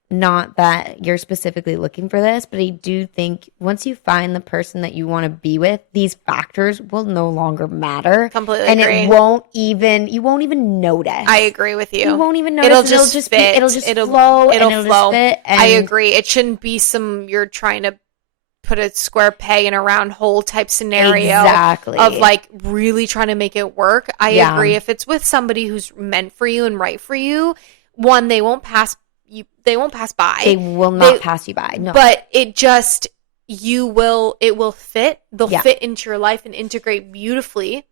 not that you're specifically looking for this, but I do think once you find the person that you want to be with, these factors will no longer matter. Completely and agree. You won't even notice. I agree with you. You won't even notice. It'll just fit. It'll just flow. It'll flow. Just fit, I agree. It shouldn't be you're trying to put a square peg in a round hole type scenario. Exactly. Of like really trying to make it work. I agree. If it's with somebody who's meant for you and right for you, one, they won't pass by. They will not pass you by. No. But it will fit. They'll fit into your life and integrate beautifully.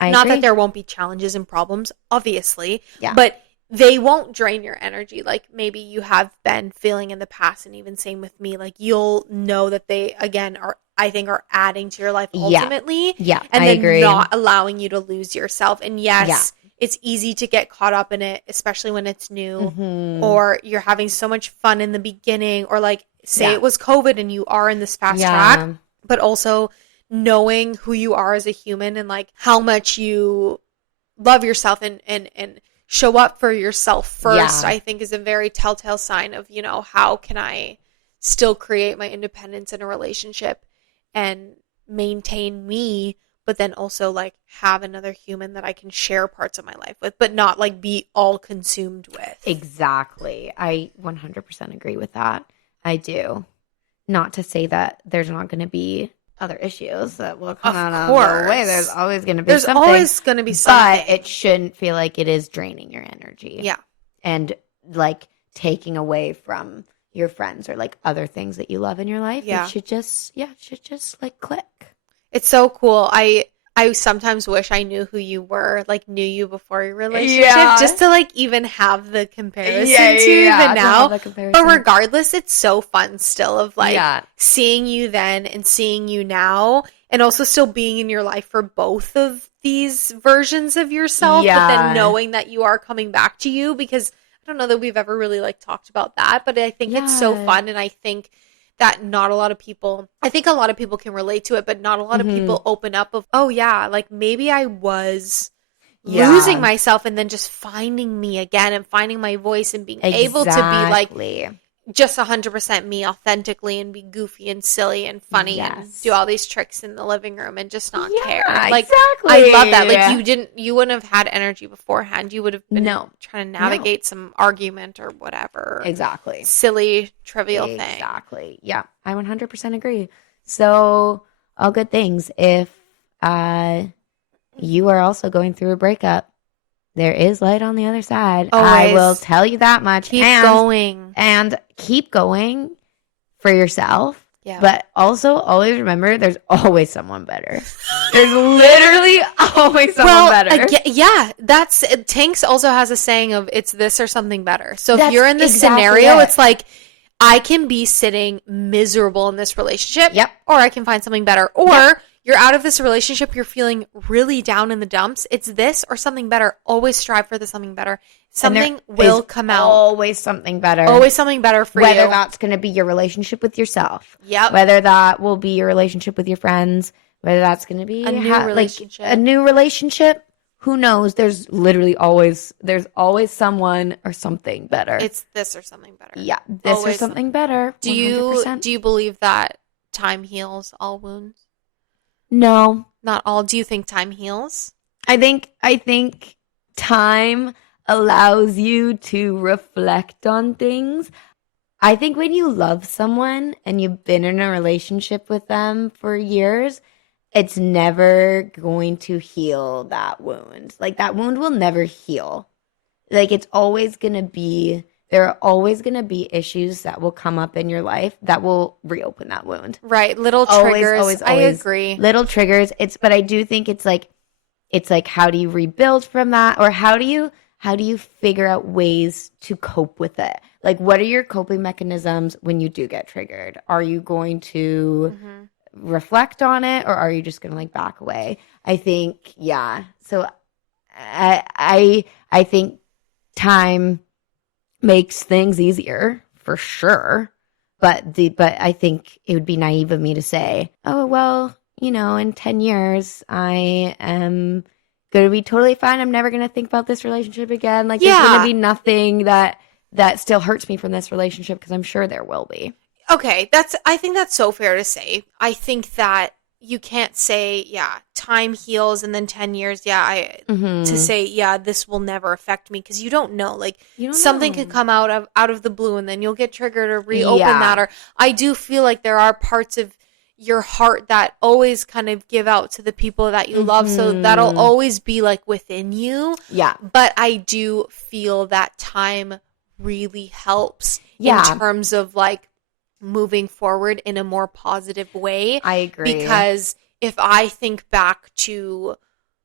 Not that there won't be challenges and problems, obviously. Yeah. But they won't drain your energy like maybe you have been feeling in the past, and even same with me. Like, you'll know that they, again, are adding to your life ultimately. Yeah. And I agree. Not allowing you to lose yourself. And yes, it's easy to get caught up in it, especially when it's new, or you're having so much fun in the beginning, or like say it was COVID and you are in this fast track, but also knowing who you are as a human and like how much you love yourself and show up for yourself first, I think is a very telltale sign of, how can I still create my independence in a relationship and maintain me, but then also like have another human that I can share parts of my life with, but not like be all consumed with. Exactly. I 100% agree with that. I do. Not to say that there's not going to be other issues that will come out of the way. There's always going to be something. There's always going to be something. But it shouldn't feel like it is draining your energy. Yeah. And like taking away from your friends or like other things that you love in your life. Yeah. It should just like click. It's so cool. I sometimes wish I knew who you were, like knew you before your relationship, just to like even have the comparison even now. But regardless, it's so fun still of like seeing you then and seeing you now, and also still being in your life for both of these versions of yourself, but then knowing that you are coming back to you, because I don't know that we've ever really like talked about that, but I think it's so fun, and I think that not a lot of people, I think a lot of people can relate to it, but not a lot of people open up of, oh yeah, like maybe I was losing myself and then just finding me again and finding my voice and being able to be like just 100% me authentically and be goofy and silly and funny and do all these tricks in the living room and just not care. Like, I love that. Like you wouldn't have had energy beforehand. You would have been trying to navigate some argument or whatever. Exactly. Silly, trivial thing. Exactly. Yeah. I 100% agree. So all good things. If you are also going through a breakup, there is light on the other side. Always. I will tell you that much. Keep going. And keep going for yourself. Yeah. But also always remember there's always someone better. There's literally always someone better. That's Tinx also has a saying of it's this or something better. So if you're in this scenario, it's like I can be sitting miserable in this relationship. Yep. Or I can find something better. Or you're out of this relationship, you're feeling really down in the dumps. It's this or something better. Always strive for the something better. Something will come out. Always something better. Always something better for you. Whether that's going to be your relationship with yourself. Yep. Whether that will be your relationship with your friends. Whether that's going to be a new relationship. A new relationship. Who knows? There's always someone or something better. It's this or something better. Yeah. This always or something better. 100%. Do you believe that time heals all wounds? No. Not all. Do you think time heals? I think time allows you to reflect on things. I think when you love someone and you've been in a relationship with them for years, it's never going to heal that wound. Like, that wound will never heal. Like, it's always going to be... There are always going to be issues that will come up in your life that will reopen that wound. Right. Little triggers. Always. I agree. Little triggers. But I do think it's like, how do you rebuild from that? Or how do you figure out ways to cope with it? Like, what are your coping mechanisms when you do get triggered? Are you going to reflect on it, or are you just going to like back away? I think, So I think time makes things easier for sure, But I think it would be naive of me to say, oh, well, you know, in 10 years, I am going to be totally fine. I'm never going to think about this relationship again. Like, there's going to be nothing that still hurts me from this relationship, because I'm sure there will be. Okay, I think that's so fair to say. I think that you can't say, time heals and then 10 years, to say, this will never affect me, because you don't know. Like, something could come out of the blue, and then you'll get triggered or reopen that. Or I do feel like there are parts of your heart that always kind of give out to the people that you love, so that'll always be like within you. Yeah. But I do feel that time really helps in terms of like moving forward in a more positive way. I agree. Because if I think back to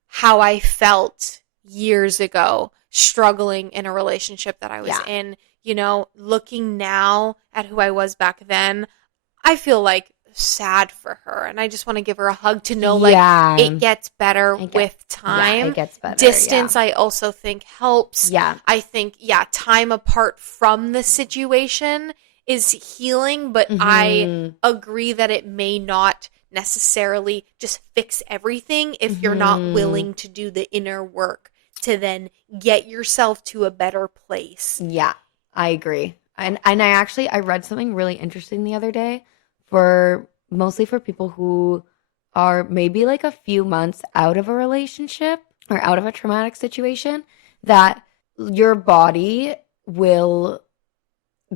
how I felt years ago, struggling in a relationship that I was in, you know, looking now at who I was back then, I feel like sad for her. And I just want to give her a hug to know like it gets better with time. Yeah, it gets better. Distance, I also think helps. Yeah. I think, time apart from the situation is healing, but I agree that it may not necessarily just fix everything if you're not willing to do the inner work to then get yourself to a better place. Yeah, I agree. And I read something really interesting the other day, mostly for people who are maybe like a few months out of a relationship or out of a traumatic situation, that your body will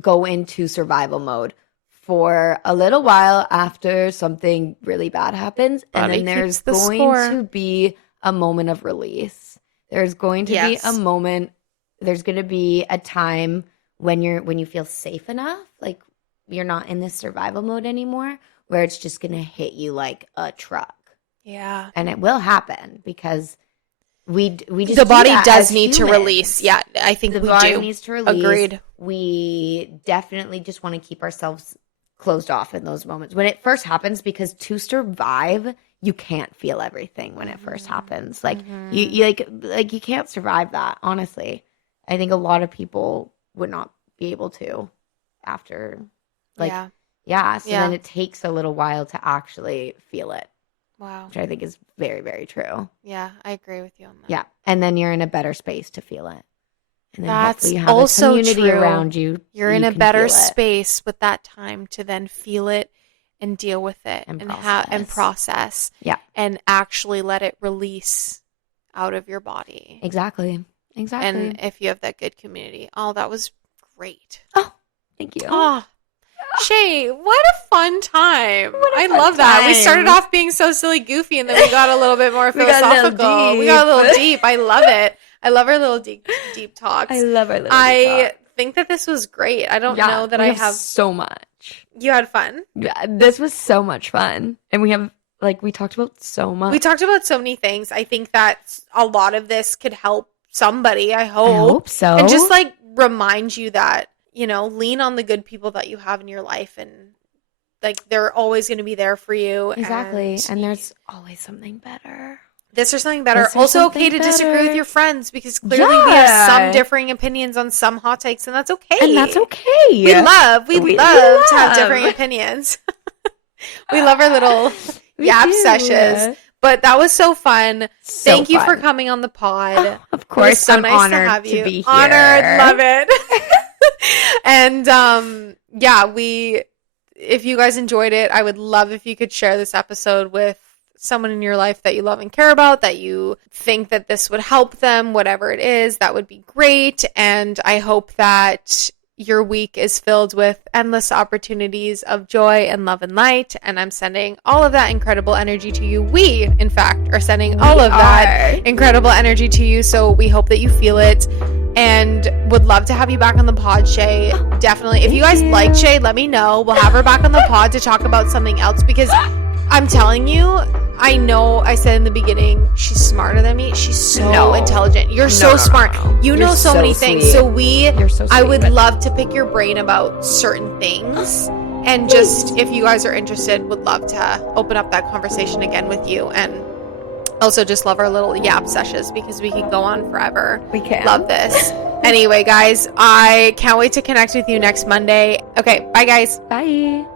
go into survival mode for a little while after something really bad happens. And then there's going to be a moment of release. There's going to be a moment, there's going to be a time when you feel safe enough, like you're not in this survival mode anymore, where it's just going to hit you like a truck. Yeah. And it will happen, because we just the body does need need to release. Yeah, I think the we body do. needs to release. Agreed. We definitely just want to keep ourselves closed off in those moments when it first happens, because to survive, you can't feel everything when it first happens. Like you like you can't survive that. Honestly, I think a lot of people would not be able to after. Like, so then it takes a little while to actually feel it. Wow. Which I think is very, very true. Yeah, I agree with you on that. Yeah. And then you're in a better space to feel it. And then that's you have also a community true. around you. You're in a better space with that time to then feel it and deal with it and process. Yeah. And actually let it release out of your body. Exactly. And if you have that good community. Oh, that was great. Oh, thank you. Oh, Shea, what a fun time. I love that. We started off being so silly goofy, and then we got a little bit more philosophical. We got a little deep. I love it. I love our little deep talks. I love our little I think that this was great. I don't know that I have so much. You had fun? Yeah, this was so much fun. And we talked about so much. We talked about so many things. I think that a lot of this could help somebody, I hope. I hope so. And just like remind you that, you know, lean on the good people that you have in your life, and like they're always going to be there for you. Exactly. And there's always something better. There's something better. Also okay to disagree with your friends, because clearly we have some differing opinions on some hot takes, and that's okay. And that's okay. We love to have differing opinions. We love our little yap sessions. But that was so fun. Thank you for coming on the pod. Oh, of course. So I'm nice honored to have you. To be here. Honored. Love it. And if you guys enjoyed it, I would love if you could share this episode with someone in your life that you love and care about, that you think that this would help them, whatever it is. That would be great. And I hope that your week is filled with endless opportunities of joy and love and light. And I'm sending all of that incredible energy to you. We, in fact, are sending all of that incredible energy to you. So we hope that you feel it, and would love to have you back on the pod, Shea. Definitely. If you guys like Shea, let me know. We'll have her back on the pod to talk about something else, because I'm telling you, I know I said in the beginning, she's smarter than me. She's so intelligent. You're so smart. You know so many things. So I would love to pick your brain about certain things. And just, if you guys are interested, would love to open up that conversation again with you. And also just love our little yap sessions, because we can go on forever. We can. Love this. Anyway, guys, I can't wait to connect with you next Monday. Okay, bye, guys. Bye.